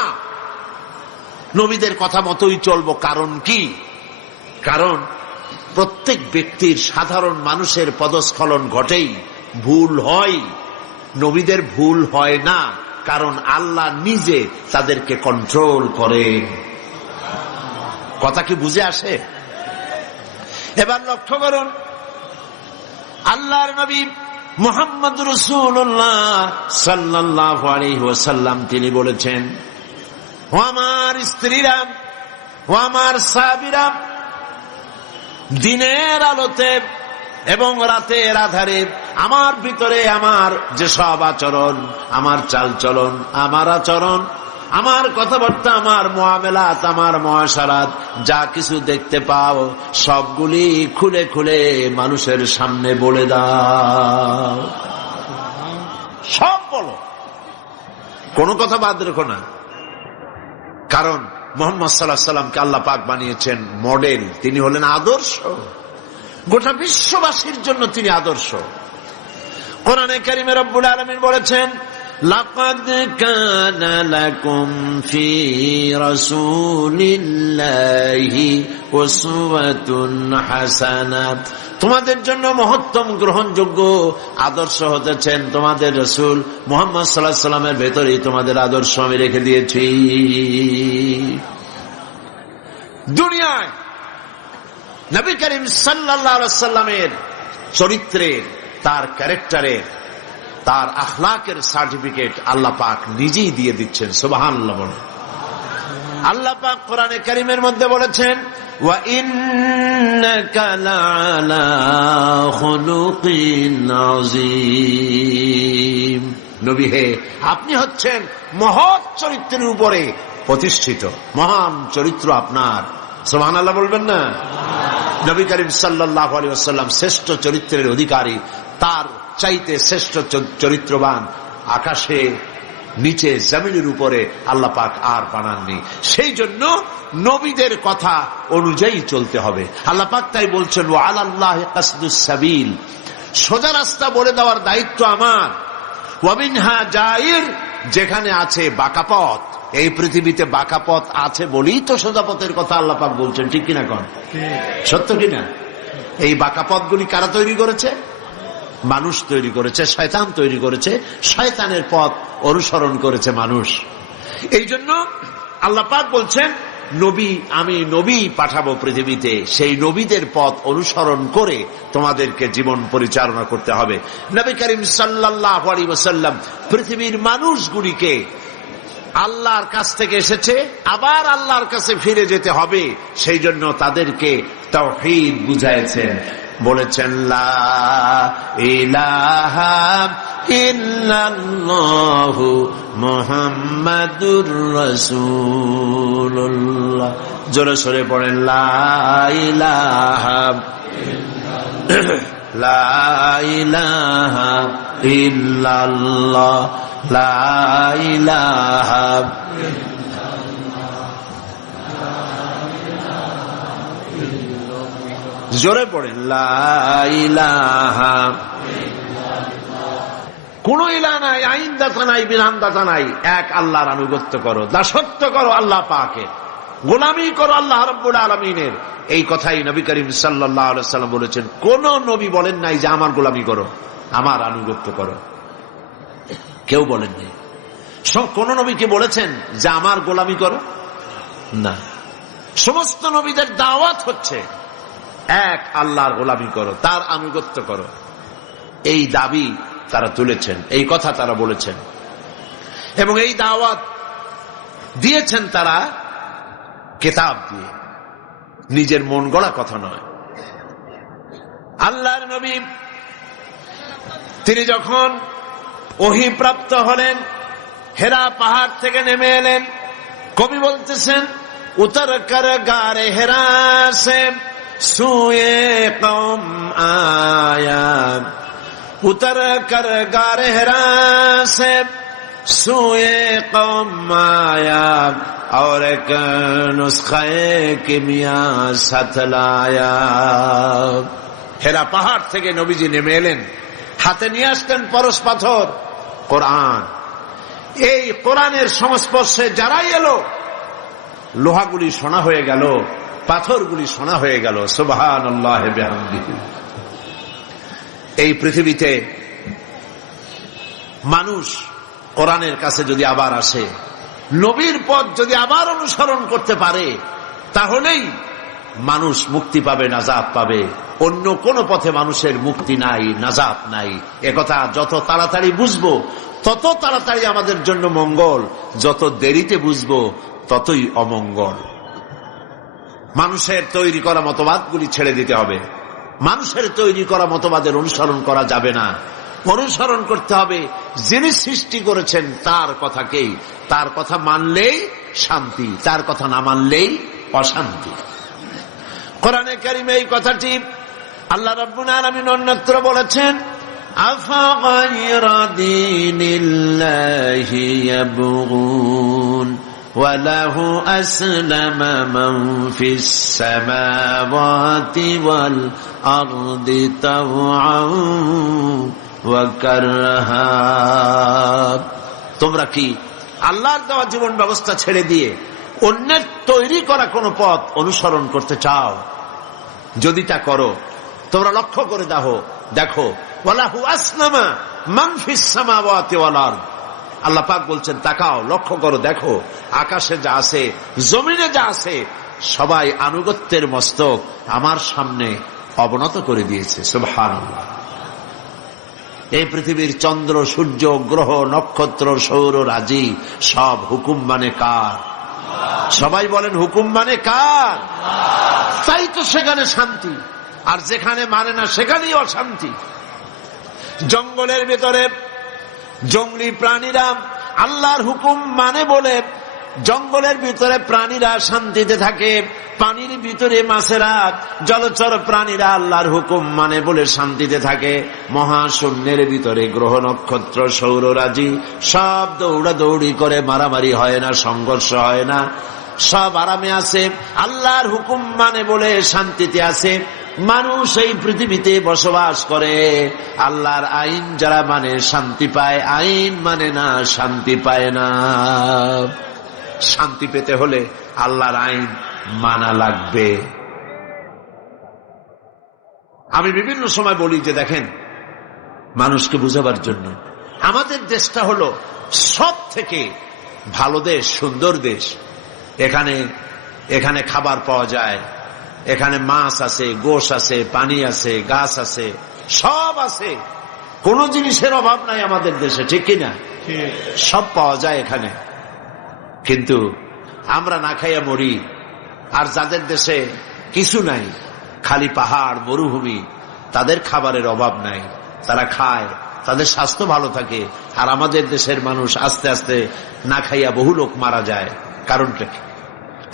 নবীদের কথা মতোই চলবো। কারণ কি? কারণ প্রত্যেক ব্যক্তির, সাধারণ মানুষের পদস্খলন ঘটেই, ভুল হয়। নবীদের ভুল হয় না, কারণ আল্লাহ নিজে তাদেরকে কন্ট্রোল করেন। কথা কি বুঝে আসে? এবার লক্ষ্য করুন, আল্লাহর নবী মুহাম্মদ রাসূলুল্লাহ সাল্লাল্লাহু আলাইহি ওয়াসাল্লাম তিনি বলেছেন, ও আমার স্ত্রীরা, ও আমার সাহাবীরা, দিনের আলোতে এবং রাতের আধারে আমার ভিতরে আমার যেসব আচরণ, আমার চালচলন, আমার আচরণ, আমার কথাবার্তা, আমার মুআমালাত, আমার মুআশারাত, যা কিছু দেখতে পাও সবগুলি খুলে খুলে মানুষের সামনে বলে দাও। সব বলো, কোনো কথা বাদ রেখো না। কারণ মুহাম্মদ সাল্লাল্লাহু আলাইহি ওয়াসাল্লামকে আল্লাহ পাক বানিয়েছেন মডেল, তিনি হলেন আদর্শ, গোটা বিশ্ববাসীর জন্য তিনি আদর্শ। কোরআনে কারিমে রব্বুল আলামিন বলেছেন, লাকাদ কানা লাকুম ফি রাসূলিল্লাহি উসওয়াতুন হাসানাহ, তোমাদের জন্য মহত্তম গ্রহণযোগ্য আদর্শ হতেছেন তোমাদের রাসূল মুহাম্মদ সাল্লাল্লাহু আলাইহি ওয়াসাল্লামের ভেতরেই তোমাদের আদর্শ আমি রেখে দিয়েছি। দুনিয়ায় নবী করিম সাল্লাল্লাহু আলাইহি ওয়াসাল্লামের চরিত্রের, তার ক্যারেক্টারের, তার আখলাকের সার্টিফিকেট আল্লাহ পাক নিজেই দিয়ে দিচ্ছেন। সুবহানাল্লাহ বলেন। আল্লাহ পাক কোরআনে কারীমের মধ্যে বলেছেন, ওয়া ইন্নাকা লাআলা খুলুকিন আযীম, নবী হে আপনি হচ্ছেন মহৎ চরিত্রের উপরে প্রতিষ্ঠিত, মহান চরিত্র আপনার। সুবহানাল্লাহ বলবেন না? নবী করিম সাল্লাল্লাহু আলাইহি ওয়াসাল্লাম শ্রেষ্ঠ চরিত্রের অধিকারী, তার চাইতে শ্রেষ্ঠ চরিত্রবান আকাশে, নিচে, জমিনের উপরে আল্লাহ পাক আর বানাননি। সেই জন্য নবীদের কথা অনুযায়ী চলতে হবে। আল্লাহ পাক তাই বলছেন, ওয়া আলাল্লাহি কাসদুস সাবিল, সোজা রাস্তা বলে দেওয়ার দায়িত্ব আমার। ওয়া মিনহা জাইর, যেখানে আছে বাঁকা পথ, এই পৃথিবীতে বাঁকা পথ আছে বলেই তো সোজা পথের কথা আল্লাহ পাক বলছেন। ঠিক কিনা কোন? সত্য কিনা? এই বাঁকা পথগুলি কারা তৈরি করেছে? মানুষ তৈরি করেছে, শয়তান তৈরি করেছে, শয়তানের পথ অনুসরণ করেছে মানুষ। এই জন্য আল্লাহ পাক বলছেন, নবী, আমি নবী পাঠাবো পৃথিবীতে, সেই নবীদের পথ অনুসরণ করে তোমাদেরকে জীবন পরিচালনা করতে হবে। নবী করিম সাল্লাল্লাহু আলাইহি ওয়াসাল্লাম পৃথিবীর মানুষগুলিকে আল্লাহর কাছ থেকে এসেছে, আবার আল্লাহর কাছে ফিরে যেতে হবে, সেই জন্য তাদেরকে তাওহীদ বুঝাইছেন। বলেছেন, লা ইলাহা ইল্লাল্লাহু মুহাম্মাদুর রাসূলুল্লাহ। জোরে সরে পড়েন, লা ইলাহা লা ইলাহা ইল্লাল্লাহ, লা ইলাহা। জোরে পড়েন, লা ইলাহা। কোন ইলাহ নাই, আইনদাতা নাই, বিধানদাতা নাই, এক আল্লাহর আনুগত্য করো, দাসত্ব করো আল্লাহ পাকের, গোলামি করো আল্লাহ রাব্বুল আলামিনের। এই কথাই নবী করিম সাল্লাল্লাহু আলাইহি ওয়াসাল্লাম বলেছেন। কোন নবী বলেন নাই যে আমার গোলামি করো, আমার আনুগত্য করো, কেউ বলেননি। কোন নবীকে বলেছেন যে আমার গোলামি করো? না। সমস্ত নবীদের দাওয়াত হচ্ছে এক আল্লাহর গোলামি করো, তার আনুগত্য করো। এই দাবি তারা তুলেছেন, এই কথা তারা বলেছেন, এবং এই দাওয়াত দিয়েছেন তারা কিতাব দিয়ে, নিজের মন গড়া কথা নয়। আল্লাহর নবী তিনি যখন ওহী প্রাপ্ত হলেন, হেরা পাহাড় থেকে নেমে এলেন, কবি বলতেছেন, উতর কর গারে হেরা সে সুয়ে কওম আয়া, উতর কর গারে হেরা সে সুয়ে কওম মায়া और एक नुस्खाए किमिया साथ लाया। হেরা পাহাড় থেকে নবীজি নেমে এলেন, হাতে নিয়ে আসতেন পরশ পাথর কোরআন। এই কোরআনের সংস্পর্শে যারাই এলো, লোহাগুলি সোনা হয়ে গেল, পাথরগুলি সোনা হয়ে গেল। সুবহানাল্লাহ বিহামদিহি। এই পৃথিবীতে মানুষ কোরআনের কাছে যদি আবার আসে, নবীর পথ যদি আবার অনুসরণ করতে পারে, তাহলেই মানুষ মুক্তি পাবে, নাজাত পাবে। অন্য কোন পথে মানুষের মুক্তি নাই, নাজাত নাই। একথা যত তাড়াতাড়ি বুঝবো তত তাড়াতাড়ি আমাদের জন্য মঙ্গল, যত দেরিতে বুঝবো ততই অমঙ্গল। মানুষের তৈরি করা মতবাদগুলি ছেড়ে দিতে হবে। মানুষের তৈরি করা মতবাদের অনুসরণ করা যাবে না। অনুসরণ করতে হবে যিনি সৃষ্টি করেছেন তার কথাকেই। তার কথা মানলেই শান্তি, তার কথা না মানলেই অশান্তি। কোরআনে কারিমে এই কথাটি আল্লাহ রাব্বুল আলামিন অন্যত্র বলেছেন, আফাগায়রা দীনিল্লাহি ইয়াবগুন ওয়া লাহু আসলামা মান ফিস সামাওয়াতি ওয়াল আরদি তাওআন ওয়া কারহা। তোমরা কি আল্লাহর দেওয়া জীবন ব্যবস্থা ছেড়ে দিয়ে অন্যের তৈরি করা কোন পথ অনুসরণ করতে চাও? যদি তা করো, তোমরা লক্ষ্য করে দেখো ওয়ালাহু আসলামা মান ফিস সামাওয়াতি ওয়াল আরদ। আল্লাহ পাক বলছেন, তাকাও, লক্ষ্য করো, দেখো আকাশে যা আছে, জমিনে যা আছে, সবাই আনুগত্যের মস্তক আমার সামনে অবনত করে দিয়েছে। সুবহানাল্লাহ। এই পৃথিবীর চন্দ্র, সূর্য, গ্রহ, নক্ষত্র, সৌর রাজি সব হুকুম মানে কার? সবাই বলেন হুকুম মানে কার? তাই তো সেখানে শান্তি, আর যেখানে মানে না সেখানেই অশান্তি। জঙ্গলের ভেতরে জঙ্গলি প্রাণীরা আল্লাহর হুকুম মানে বলে জঙ্গলের ভিতরে প্রাণীরা শান্তিতে থাকে, পানির ভিতরে মাছেরা, জলচর প্রাণীরা আল্লাহর হুকুম মানে বলে শান্তিতে থাকে। মহাশূন্যের ভিতরে গ্রহ, নক্ষত্র, সৌররাজি সব দৌড়াদৌড়ি করে, মারামারি হয় না, সংঘর্ষ হয় না, সব আরামে আছে, আল্লাহর হুকুম মানে বলে শান্তিতে আছে। মানুষ এই পৃথিবীতে বসবাস করে, আল্লাহর আইন যারা মানে শান্তি পায়, আইন মানে না শান্তি পায় না। শান্তি পেতে হলে আল্লাহর আইন মানা লাগবে। আমি বিভিন্ন সময় বলি যে দেখেন, মানুষকে বুঝাবার জন্য, আমাদের দেশটা হলো সব থেকে ভালো দেশ, সুন্দর দেশ। এখানে খাবার পাওয়া যায়, এখানে মাছ আছে, গোশ আছে, পানি আছে, গাছ আছে, সব আছে। কোন জিনিসের অভাব নাই আমাদের দেশে, ঠিক কিনা? সব পাওয়া যায় এখানে। কিন্তু আমরা না খাইয়া মরি। আর যাদের দেশে কিছু নাই, খালি পাহাড়, মরুভূমি, তাদের খাবারের অভাব নাই, তারা খায়, তাদের স্বাস্থ্য ভালো থাকে। আর আমাদের দেশের মানুষ আস্তে আস্তে না খাইয়া বহু লোক মারা যায়।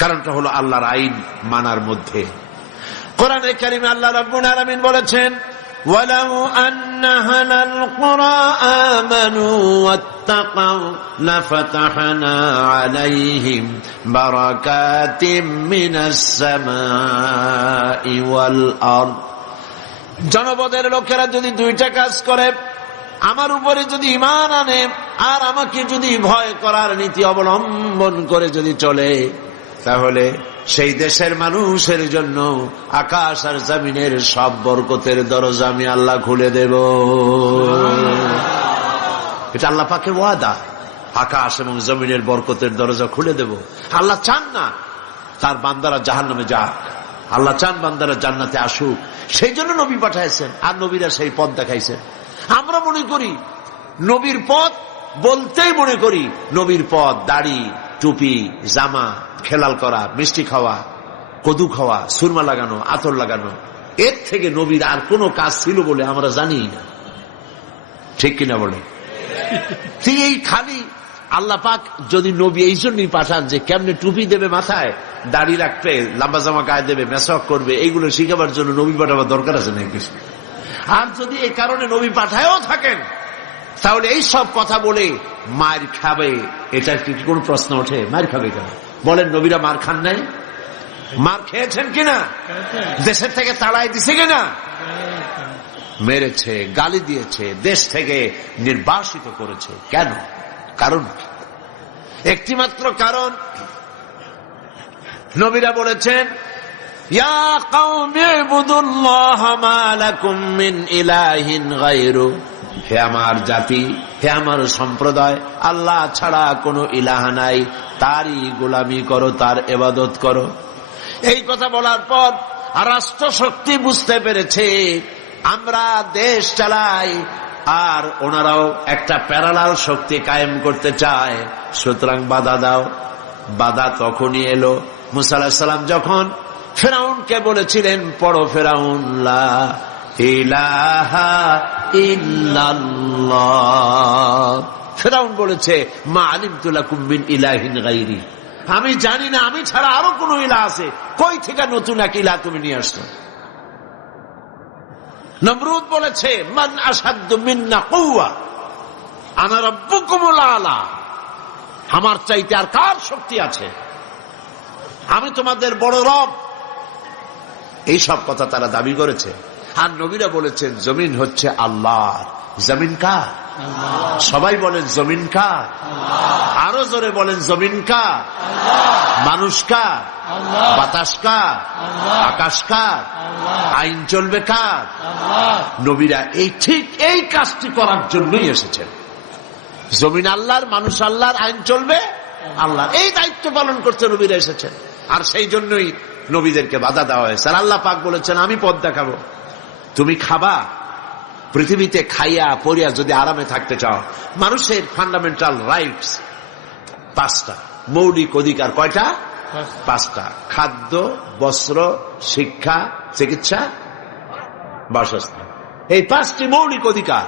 কারণটা হলো আল্লাহর আইন মানার মধ্যে। কোরআনে কারিমে আল্লাহ রাব্বুল আলামিন বলেছেন, ওয়ালাউ আন্না আহলাল কুরা আমানু ওয়াত্তাকাউ লাফাতাহনা আলাইহিম বারাকাতিম মিনাস সামাই ওয়াল আরদ। জনপদের লোকেরা যদি দুইটা কাজ করে, আমার উপরে যদি ঈমান আনে আর আমাকে যদি ভয় করার নীতি অবলম্বন করে যদি চলে, তাহলে সেই দেশের মানুষের জন্য আকাশ আর জমিনের সব বরকতের দরজা আমি আল্লাহ খুলে দেব। এটা আল্লাহ পাকের ওয়াদা। আকাশ এবং জমিনের বরকতের দরজা খুলে দেব। আল্লাহ চান না তার বান্দারা জাহান্নামে যাক, আল্লাহ চান বান্দারা জান্নাতে আসুক। সেই জন্য নবী পাঠাইছেন, আর নবীরা সেই পথ দেখাইছেন। আমরা মনে করি নবীর পথ বলতেই মনে করি নবীর পথ দাড়ি, টুপি, জামা, খেলাল করা, মিষ্টি খাওয়া, কদু খাওয়া, সুরমা লাগানো, আতর লাগানো। এর থেকে নবীর আর কোন কাজ ছিল বলে আমরা জানি না, ঠিক কিনা বলে? এই খালি আল্লাহ পাক যদি নবী এই জন্যই পাঠান যে কেমনে টুপি দেবে মাথায়, দাড়ি রাখবে, লম্বা জামা গায়ে দেবে, মেসওয়াক করবে, এইগুলো শিখাবার জন্য নবী পাঠাবার দরকার আছে না কিছু? আর যদি এই কারণে নবী পাঠায়ও থাকেন, তাহলে এই সব কথা বলে মার খাবে, এটা কি কোন প্রশ্ন ওঠে? মার খাবে কেন? বলেন, নবীরা মার খান নাই? মার খেয়েছেন কিনা? দেশের থেকে তাড়াই দিছে কিনা? মেরেছে, গালি দিয়েছে, দেশ থেকে নির্বাসিত করেছে। কেন? কারণ একটিমাত্র কারণ, নবীরা বলেছেন, ইয়া কওমি ইবুদুল্লাহ মা লাকুম মিন ইলাহিন গায়রু, হে আমার জাতি, হে আমার সম্প্রদায়, আল্লাহ ছাড়া কোনো ইলাহ নাই, তারই গোলামি করো, তার ইবাদত করো। এই কথা বলার পর রাষ্ট্র শক্তি বুঝতে পেরেছে আমরা দেশ চালাই, আর ওনারাও একটা প্যারালাল শক্তি কায়েম করতে চায়, সুতরাং বাধা দাও। বাধা তখনই এলো মুসা আলাইহিস সালাম যখন ফেরাউনকে বলেছিলেন, পড়ো ফেরাউন লা ইলাহা ইল্লাল্লাহ। ফেরাউন বলেছে, মা আলিমতু লাকুম মিন ইলাহিন গায়রি, আমি জানি না আমি ছাড়া আরো কোন ইলাহ আছে, কই থেকে নতুন এক ইলাহ তুমি নিয়ে আসছো? নমরুদ বলেছে, মান আশাদ্দু মিন্না কুওয়া আনা রাব্বুকুমুল আলা, আমার চাইতে আর কার শক্তি আছে, আমি তোমাদের বড় রব। এই সব কথা তারা দাবি করেছে। আর নবীরা বলেছেন, জমিন হচ্ছে আল্লাহর। জমিন কার? সবাই বলেন জমিন কার? আরো জোরে বলেন জমিন কার? মানুষ কার? বাতাস কার? আকাশ কার? আইন চলবে কার? নবীরা এই ঠিক এই কাজটি করার জন্যই এসেছেন। জমিন আল্লাহর, মানুষ আল্লাহর, আইন চলবে আল্লাহর, এই দায়িত্ব পালন করতে নবীরা এসেছেন। আর সেই জন্যই নবীদেরকে বাধা দেওয়া হয়েছে। আর আল্লাহ পাক বলেছেন, আমি পথ দেখাবো, তুমি খাবা। পৃথিবীতে খাইয়া পড়িয়া যদি আরামে থাকতে চাও, মানুষের ফান্ডামেন্টাল রাইটস পাঁচটা, মৌলিক অধিকার কয়টা? পাঁচটা। খাদ্য, বস্ত্র, শিক্ষা, চিকিৎসা, বাসস্থান। এই পাঁচটি মৌলিক অধিকার।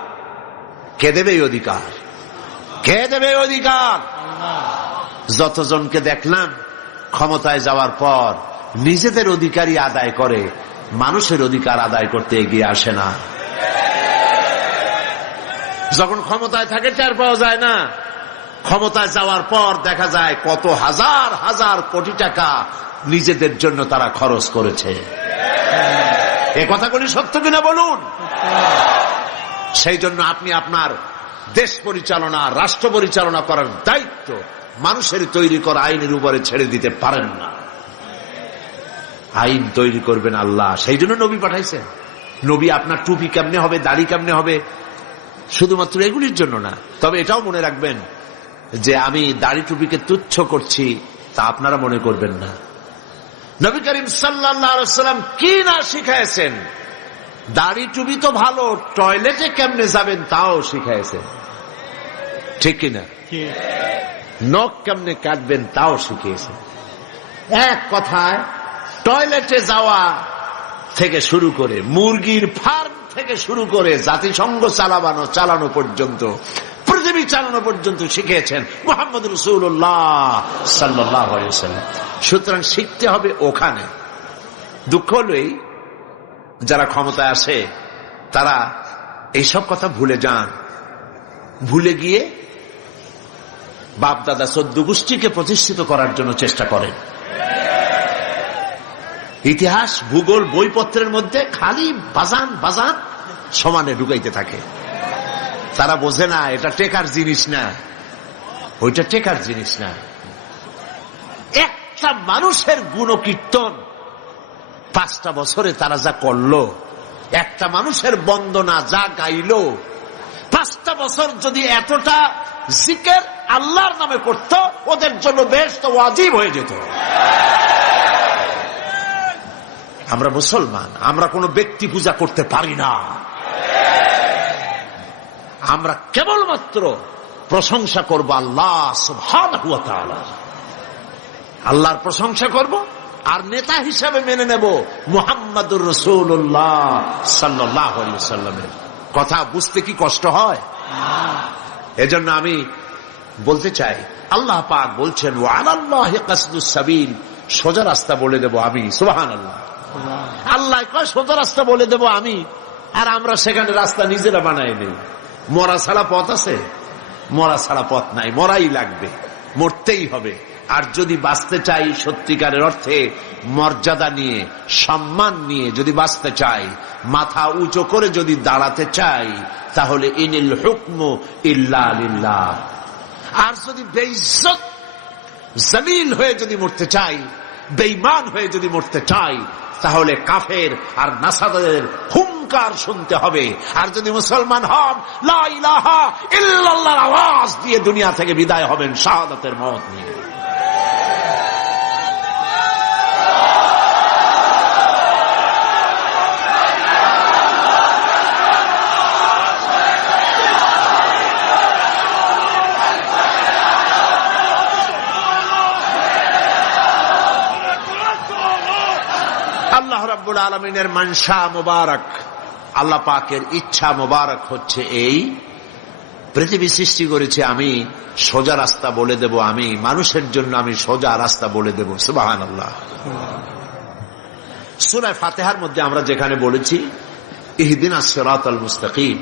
কে দেবে এই অধিকার? কে দেবে এই অধিকার? যতজনকে দেখলাম ক্ষমতায় যাওয়ার পর নিজেদের অধিকারই আদায় করে, মানুষের অধিকার আদায় করতে এগিয়ে আসে না। যখন ক্ষমতায় থাকে টের পাওয়া যায় না, ক্ষমতায় যাওয়ার পর দেখা যায় কত হাজার হাজার কোটি টাকা নিজেদের জন্য তারা খরচ করেছে। এ কথাগুলি সত্য কিনা বলুন? সেই জন্য আপনি আপনার দেশ পরিচালনা, রাষ্ট্র পরিচালনা করার দায়িত্ব মানুষের তৈরি করা আইনের উপরে ছেড়ে দিতে পারেন না। আইন তৈরি করবেন আল্লাহ, সেই জন্য নবী পাঠাইছেন। নবী আপনার টুপি কেমনে হবে, দাড়ি কেমনে হবে, শুধুমাত্র এগুলির জন্য না। তবে এটাও মনে রাখবেন যে আমি দাড়ি টুপিকে তুচ্ছ করছি তা আপনারা মনে করবেন না। নবী করিম সাল্লাল্লাহু আলাইহি ওয়াসাল্লাম কি না শিখাইছেন। দাড়ি টুপি তো ভালো, টয়লেটে কেমনে যাবেন তাও শিখাইছেন, ঠিক কিনা? নখ কেমনে কাটবেন তাও শিখিয়েছেন। এক কথায় টয়লেটে যাওয়া থেকে শুরু করে, মুরগির ফার্ম থেকে শুরু করে, জাতিসংঘ চালানো পর্যন্ত, পৃথিবী চালানো পর্যন্ত শিখিয়েছেন মুহাম্মদ রাসূলুল্লাহ সাল্লাল্লাহু আলাইহি ওয়াসাল্লাম। সুতরাং শিখতে হবে ওখানে। দুঃখ হলেই যারা ক্ষমতায় আসে তারা এইসব কথা ভুলে যান, ভুলে গিয়ে বাপ দাদা 14 গোষ্ঠীকে প্রতিষ্ঠিত করার জন্য চেষ্টা করেন। ইতিহাস, ভূগোল, বইপত্রের মধ্যে খালি বাজান বাজান সমানে ঢুকাইতে থাকে। তারা বোঝে না এটা টেকার জিনিস না, ওইটা টেকার জিনিস না। একটা মানুষের গুণকীর্তন 5টা বছরে তারা যা করলো, একটা মানুষের বন্দনা যা গাইলো, 5টা বছর যদি এতটা জিকির আল্লাহর নামে করত, ওদের জন্য বেশ তো ওয়াজিব হয়ে যেত। আমরা মুসলমান, আমরা কোনো ব্যক্তি পূজা করতে পারি না। আমরা কেবলমাত্র প্রশংসা করব আল্লাহ সুবহানাহু ওয়া তাআলা, আল্লাহর প্রশংসা করব, আর নেতা হিসাবে মেনে নেব মুহাম্মাদুর রাসূলুল্লাহ সাল্লাল্লাহু আলাইহি ওয়াসাল্লামের কথা। বুঝতে কি কষ্ট হয়? এজন্য আমি বলতে চাই, আল্লাহ পাক বলছেন ওয়া আলাল্লাহি কাসদুস সাবিল, সোজা রাস্তা বলে দেব আমি। সুবহানাল্লাহ। আল্লাহ কয় সোজা রাস্তা বলে দেব আমি, আর আমরা সেখানে রাস্তা নিজেরা বানাই নেই। মরা ছাড়া পথ আছে? মরা ছাড়া পথ নাই, মরাই লাগবে, মরতেই হবে। আর যদি বাঁচতে চাই সত্যিকারের অর্থে মর্যাদা নিয়ে, সম্মান নিয়ে যদি বাঁচতে চাই, মাথা উঁচু করে যদি দাঁড়াতে চাই, তাহলে ইনিল হুকমু ইল্লা লিল্লাহ। আর যদি বেইজ্জত জলিল হয়ে যদি মরতে চাই, বেঈমান হয়ে যদি মরতে চাই, তাহলে কাফের আর নাসারাদের হুঙ্কার শুনতে হবে। আর যদি মুসলমান হন, লা ইলাহা ইল্লাল্লাহর আওয়াজ দিয়ে দুনিয়া থেকে বিদায় হবেন শাহাদাতের মওত নিয়ে। আল্লাহ রাব্বুল আলামিনের মানশা মুবারক, আল্লাহ পাকের ইচ্ছা মুবারক হচ্ছে এই, পৃথিবী সৃষ্টি করেছে আমি সোজা রাস্তা বলে দেব, আমি মানুষের জন্য আমি সোজা রাস্তা বলে দেব। সুবহানাল্লাহ। সূরা ফাতিহার মধ্যে আমরা যেখানে বলেছি ইহদিনাস সিরাতাল মুস্তাকিম,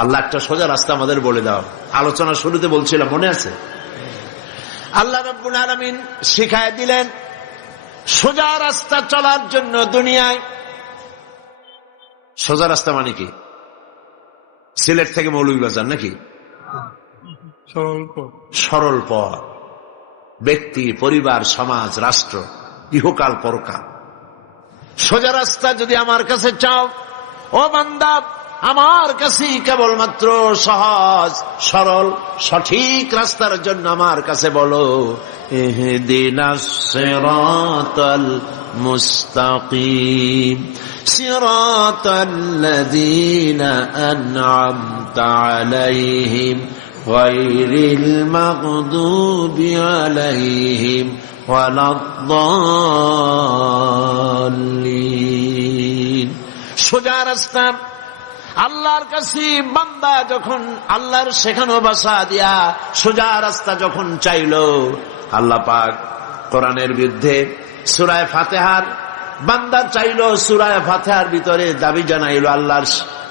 আল্লাহ একটা সোজা রাস্তা আমাদের বলে দাও। আলোচনা শুরুতে বলছিলাম, মনে আছে? আল্লাহ রাব্বুল আলামিন শিখায় দিলেন সোজা রাস্তা চলার জন্য দুনিয়ায়। সোজা রাস্তা মানে কি? সিলেট থেকে মৌলভীবাজার নাকি? সরল পথ, ব্যক্তি, পরিবার, সমাজ, রাষ্ট্র, ইহকাল পরকাল। সোজা রাস্তা যদি আমার কাছে চাও, ও বান্দা, আমার কাছে কেবলমাত্র সহজ সরল সঠিক রাস্তার জন্য আমার কাছে বলো, ইহদিনাস সিরাতাল মুস্তাকিম সিরাতাল্লাযীনা আন'আমতা আলাইহিম গায়রিল মাগদুবি আলাইহিম ওয়ালাদ-দাল্লিন। সোজা রাস্তা আল্লাহর কাছে বান্দা যখন আল্লাহর শেখানো ভাষা দিয়া সোজা রাস্তা যখন চাইল, আল্লাহ পাক কোরআনের বিরুদ্ধে সূরা ফাতিহার বান্দা চাইল, সূরা ফাতিহার ভিতরে দাবি জানাইল আল্লাহর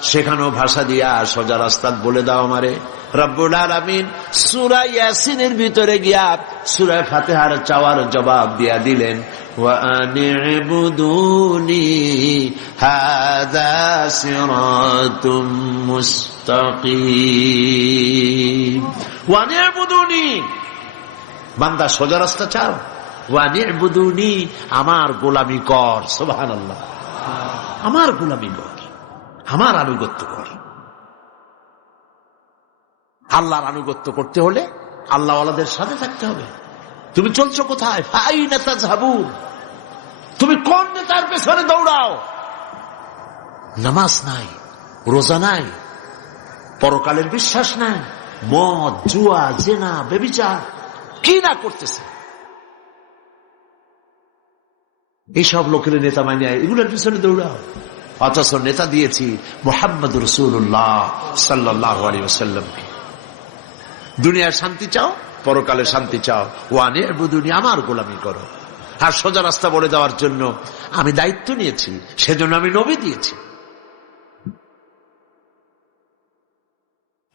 শেখানো ভাষা দিয়া সোজা রাস্তা বলে দাও আমারে। রব্বুল আলামিন সূরা ইয়াসিনের ভিতরে গিয়া সূরা ফাতিহার চাওয়ার জবাব দিয়া দিলেন, ওয়া আনি'বুদুনি হাযা সিরাতুম মুস্তাকিম। ওয়া আনি'বুদুনি, বান্দা সোজা রাস্তা চাও, ওয়া আনি'বুদুনি, আমার গোলামি কর। সুবহানাল্লাহ। আমার গোলামি কর, আমার আনুগত্য কর। আল্লাহর আনুগত্য করতে হলে আল্লাহওয়ালাদের সাথে থাকতে হবে। তুমি চলছো কোথায়? ফাইনা তাযহাবুন, তুমি কোন নেতার পেছনে দৌড়াও? নামাজ নাই, রোজা নাই, পরকালের বিশ্বাস নাই, মদ, জুয়া, জেনা, ব্যভিচার কি না করতেছে। এইসব লোকের নেতা মানিয়ে এগুলোর পিছনে দৌড়াও। অথচ নেতা দিয়েছি মুহাম্মদুর রাসূলুল্লাহ সাল্লাল্লাহু আলাইহি ওয়াসাল্লামকে। দুনিয়ার শান্তি চাও, পরকালে শান্তি চাও, ওয়া আনি'বুদুনি, আমার গোলামি করো। আর সোজা রাস্তা বলে দেওয়ার জন্য আমি দায়িত্ব নিয়েছি, সেজন্য আমি নবী দিয়েছি।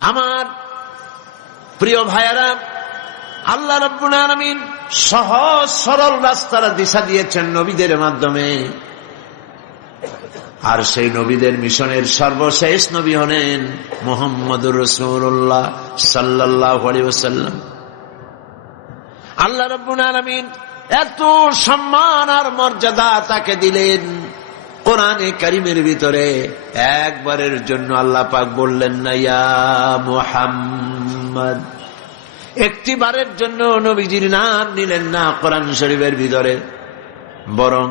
আমার প্রিয় ভাইয়েরা, আল্লাহ রাব্বুল আলামিন সহজ সরল রাস্তার দিশা দিয়েছেন নবীদের মাধ্যমে। আর সেই নবীদের মিশনের সর্বশেষ নবী হলেন মুহাম্মদুর রাসূলুল্লাহ সাল্লাল্লাহু আলাইহি ওয়াসাল্লাম। আল্লাহ রাব্বুল আলামিন এত সম্মান আর মর্যাদা তাকে দিলেন, কোরআনে কারীমের ভিতরে একবারের জন্য আল্লাহ পাক বললেন না ইয়া মুহাম্মদ, একটি বারের জন্য নবীজির নাম নিলেন না কোরআন শরীফের ভিতরে, বরং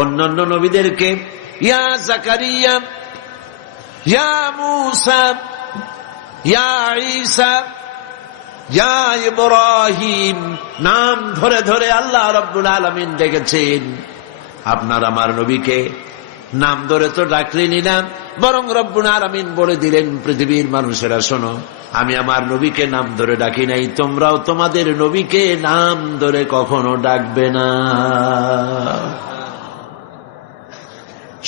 অন্যান্য নবীদেরকে ইয়া জাকারিয়া, ইয়া মূসা, ইয়া ঈসা, ইয়া ইব্রাহিম নাম ধরে ধরে আল্লাহ রাব্বুল আলামিন ডেকেছেন। আপনার আমার নবীকে নাম ধরে তো ডাকলেনই না, বরং রব্বুল আলামিন বলে দিলেন পৃথিবীর মানুষেরা শোনো, আমি আমার নবীকে নাম ধরে ডাকি নাই, তোমরাও তোমাদের নবীকে নাম ধরে কখনো ডাকবে না।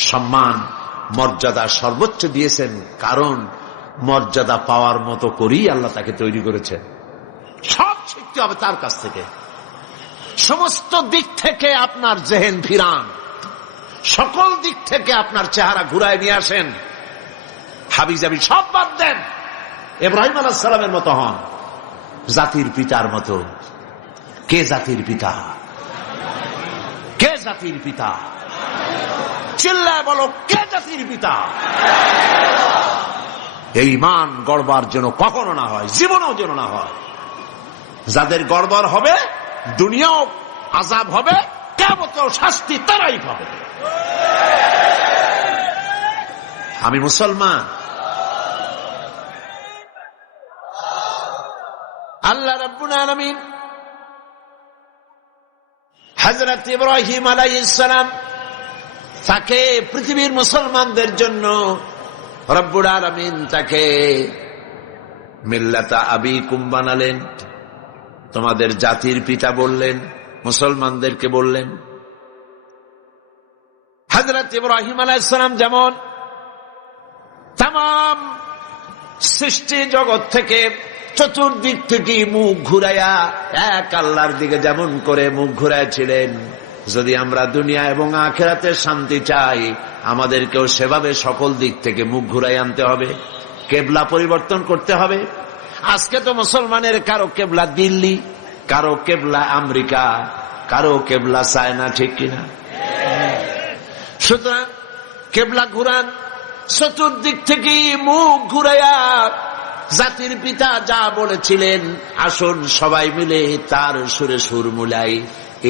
সম্মান মর্যাদা সর্বোচ্চ দিয়েছেন, কারণ মর্যাদা পাওয়ার মতো করেই আল্লাহ তাকে তৈরি করেছেন। সব শিখতে হবে তার কাছ থেকে। সমস্ত দিক থেকে আপনার জেহেন ফিরান, সকল দিক থেকে আপনার চেহারা ঘুরায় নিয়ে আসেন, হাবিজাবি সব বাদ দেন, ইব্রাহিম আলাইহিস সালামের মতো হন, জাতির পিতার মতো। কে জাতির পিতা? কে জাতির পিতা? চিল্লায় বলো, কে জাতির পিতা? এই ঈমান গড়বার যেন কখনো না হয়, জীবনেও যেন না হয়। যাদের গড়বড় হবে, দুনিয়াও আযাব হবে, কিয়ামতেও শাস্তি তারাই পাবে। আমি মুসলমান। আল্লাহ রাব্বুল আলামিন হযরত ইব্রাহিম আলাইহিস সালাম তাকে পৃথিবীর মুসলমানদের জন্য রব্বুল আলামিন তাকে মিল্লাতা আবিকুম বানালেন, তোমাদের জাতির পিতা বললেন, মুসলমানদেরকে বললেন। হযরত ইব্রাহিম আলাইহিস সালাম যেমন তামাম সৃষ্টি জগৎ থেকে চতুর্দিক থেকে মুখ ঘুরাইয়া এক আল্লাহর দিকে যেমন করে মুখ ঘুরাইছিলেন, যদি আমরা দুনিয়া এবং আখিরাতে শান্তি চাই, আমাদেরকেও সেভাবে সকল দিক থেকে মুখ ঘুরাই আনতে হবে, কেবলা পরিবর্তন করতে হবে। আজকে তো মুসলমানের কারো কেবলা দিল্লি, কারো কেবলা আমেরিকা, কারো কেবলা চায়না, ঠিক কিনা? সুতরাং কেবলা ঘুরান, চতুর্দিক থেকে মুখ ঘুরাইয়া জাতির পিতা যা বলেছিলেন, আসুন সবাই মিলে তার সুরে সুর মুলাই।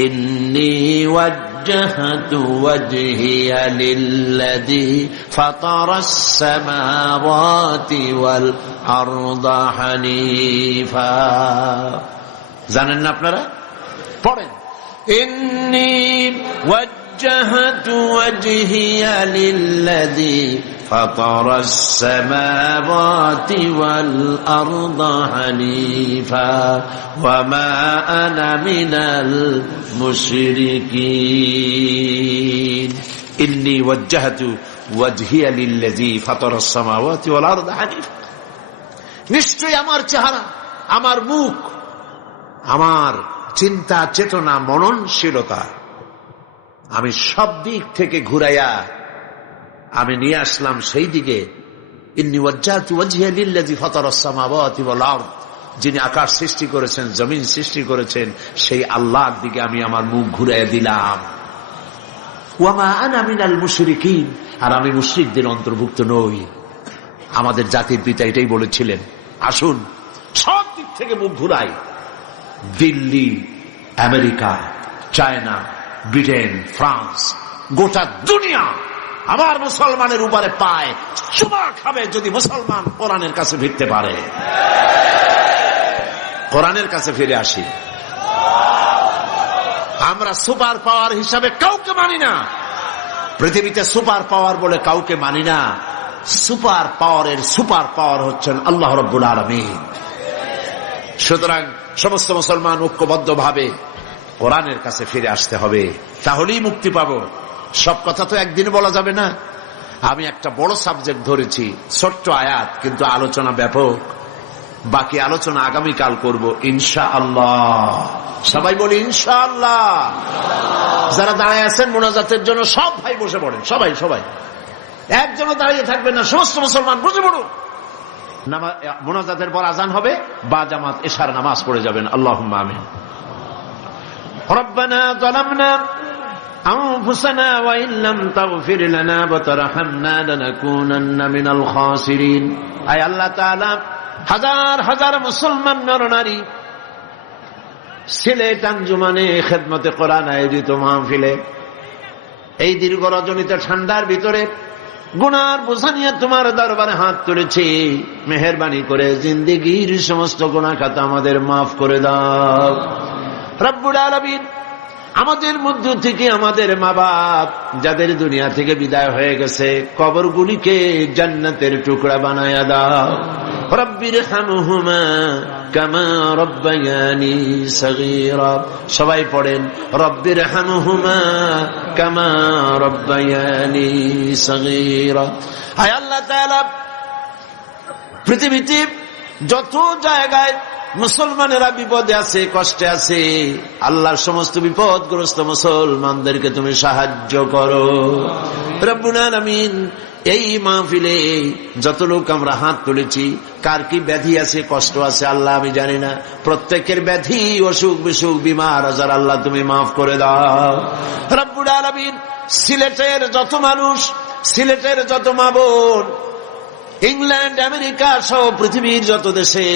ইন্নী ওয়াজ্জাহতু ওয়াজহিয়া লিল্লাযী ফাতারাস সামাওয়াতি ওয়াল আরদা হানিফা। জানেন না আপনারা? পড়েন, ইন্নী ওয়াজ্জাহতু ওয়াজহিয়া লিল্লাযী فطر السماوات والأرض حنيفا وما أنا من المشركين إني وجهت وجهي للذي فطر السماوات والأرض حنيفا। নিশ্চয়ই আমার চেহারা, আমার মুখ, আমার চিন্তা চেতনা মননশীলতা আমি সব দিক থেকে ঘুরাইয়া আমি নিয়ে আসলাম সেই দিকে। ইন্নী ওয়াজ্জাহতু ওয়াজহিয়া লিল্লাযী ফাতারাস সামাওয়াতি ওয়াল আরদ, যিনি আকাশ সৃষ্টি করেছেন, জমিন সৃষ্টি করেছেন, সেই আল্লাহর দিকে আমি আমার মুখ ঘুরাইয়া দিলাম। ওয়া মা আনা মিনাল মুশরিকিন, আর আমি মুশরিকদের অন্তর্ভুক্ত নই। আমাদের জাতির পিতা এটাই বলেছিলেন, আসুন সব দিক থেকে মুখ ঘুরাই। Delhi, America, China, Britain, France, গোটা দুনিয়া আমার মুসলমানের উপরে পায় চুমা খাবে যদি মুসলমান কোরআনের কাছে ফিরতে পারে। কোরআনের কাছে ফিরে আসি। আমরা সুপার পাওয়ার হিসাবে কাউকে মানি না, পৃথিবীতে সুপার পাওয়ার বলে কাউকে মানি না। সুপার পাওয়ারের সুপার পাওয়ার হচ্ছেন আল্লাহ রাব্বুল আলামিন। সুতরাং সমস্ত মুসলমান ঐক্যবদ্ধ ভাবে কোরআনের কাছে ফিরে আসতে হবে, তাহলেই মুক্তি পাবো। সব কথা তো একদিন বলা যাবে না। আমি একটা বড় সাবজেক্ট ধরেছি, ছোট্ট আয়াত, কিন্তু আলোচনা ব্যাপক। বাকি আলোচনা আগামীকাল করব ইনশাআল্লাহ। সবাই বলি ইনশাআল্লাহ। যারা দাঁড়ায় আছেন মোনাজাতের জন্য সব ভাই বসে পড়েন, সবাই সবাই, একজনও দাঁড়িয়ে থাকবেন না, সমস্ত মুসলমান বসে পড়ুন। মোনাজাতের পর আজান হবে, বা জামাত এশার নামাজ পড়ে যাবেন। আল্লাহুম্মা আমিন। রব্বানা যালামনা أنفسنا وإن لم تغفر لنا وترحمنا لنكونن من الخاسرين। أي الله تعالى হাজার হাজার মুসলমান নরনারী সিলেট আঞ্জুমানে খেদমতে কোরআন আয়োজিত মাহফিলে এই দীর্ঘ রজনীতে ঠান্ডার ভিতরে গুনার বোঝা নিয়ে তোমার দরবারে হাত তুলেছি। মেহেরবানি করে জিন্দেগীর সমস্ত গুনাহ খাতা আমাদের মাফ করে দাও রব্বুল আলামিন। আমাদের মধ্য থেকে আমাদের মা বাপ যাদের দুনিয়া থেকে বিদায় হয়ে গেছে, কবরগুলিকে জান্নাতের টুকরা বানায়া দাও। রব্বির হামহুমা কামা রব্বায়ানি সগীরা। সবাই পড়েন, রব্বির হামহুমা কামা রব্বায়ানি সগীরা। আয় আল্লাহ তাআলা, পৃথিবীতে যত জায়গায় মুসলমানেরা বিপদে আছে, কষ্টে আছে, আল্লাহর সমস্ত বিপদগ্রস্ত মুসলমানদেরকে তুমি সাহায্য করো রব্বুল আলামিন। এই মাহফিলে যত লোক আমরা হাত তুলেছি, কার কি ব্যাধি আছে, কষ্ট আছে আল্লাহ আমি জানি না, প্রত্যেকের ব্যাধি, অসুখ বিসুখ, বিমার আজার আল্লাহ তুমি মাফ করে দাও রব্বুল আলামিন। সিলেটের যত মানুষ, সিলেটের যত মা বোন, ইংল্যান্ড, আমেরিকা সহ পৃথিবীর যত দেশে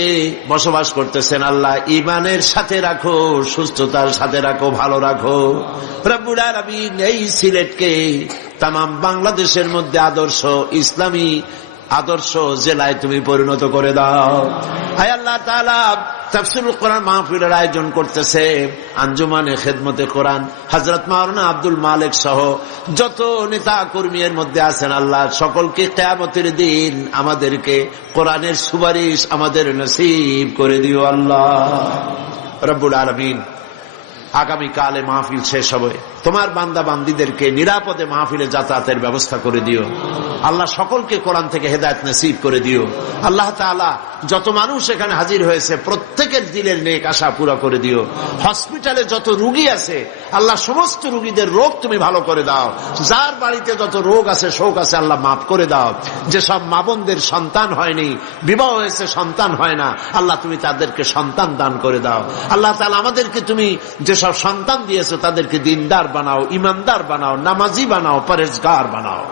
বসবাস করতেছেন, আল্লাহ ঈমানের সাথে রাখো, সুস্থতার সাথে রাখো, ভালো রাখো রব্বুল আলামিন। এই সিলেটকে তামাম বাংলাদেশের মধ্যে আদর্শ ইসলামী আদর্শ জেলায় তুমি পরিণত করে দাও। হায় আল্লাহ তাআলা, তাফসীরুল কোরআন মাহফিলের আয়োজন করতেছে আঞ্জুমানে খেদমতে কোরআন হযরত মাওলানা আব্দুল মালিক সহ যত নেতা কর্মী এর মধ্যে আছেন, আল্লাহ সকলকে কিয়ামতের দিন আমাদেরকে কোরআনের সুপারিশ আমাদের নসিব করে দিও আল্লাহ রব্বুল আলামিন। আগামীকালে মাহফিল শেষ হবে, তোমার বান্দা বান্দীদেরকে নিরাপদে মাহফিলে যাতায়াতের ব্যবস্থা করে দিও আল্লাহ। সকলকে কোরআন থেকে হেদায়েত নসিব করে দিও আল্লাহ তাআলা। যত মানুষ এখানে হাজির হয়েছে প্রত্যেকের দিলের নেক আশা পুরো করে দিও। হসপিটালে যত রোগী আছে আল্লাহ, সমস্ত রোগীদের রোগ তুমি ভালো করে দাও। যার বাড়িতে যত রোগ আছে, শোক আছে, আল্লাহ মাফ করে দাও। যেসব মা বোনদের সন্তান হয়নি, বিবাহ হয়েছে সন্তান হয় না, আল্লাহ তুমি তাদেরকে সন্তান দান করে দাও আল্লাহ তাআলা। আমাদেরকে তুমি যেসব সন্তান দিয়েছো তাদেরকে দিনদার বানাও, ইমানদার বানাও, নামাজি বানাও, পরেজগার বানাও।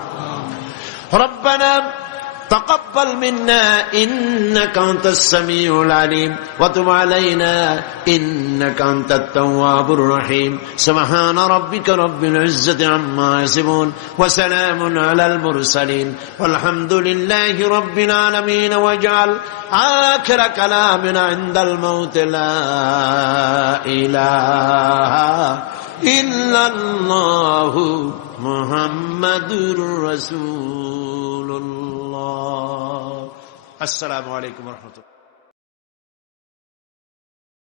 রব্বানা تقبل منا إنك أنت السميع العليم وتب علينا إنك أنت التواب الرحيم سبحان ربك رب العزة عما يصفون وسلام على المرسلين والحمد لله رب العالمين واجعل آخر كلامنا عند الموت لا إله إلا الله محمد رسول الله। السلام عليكم ورحمة الله।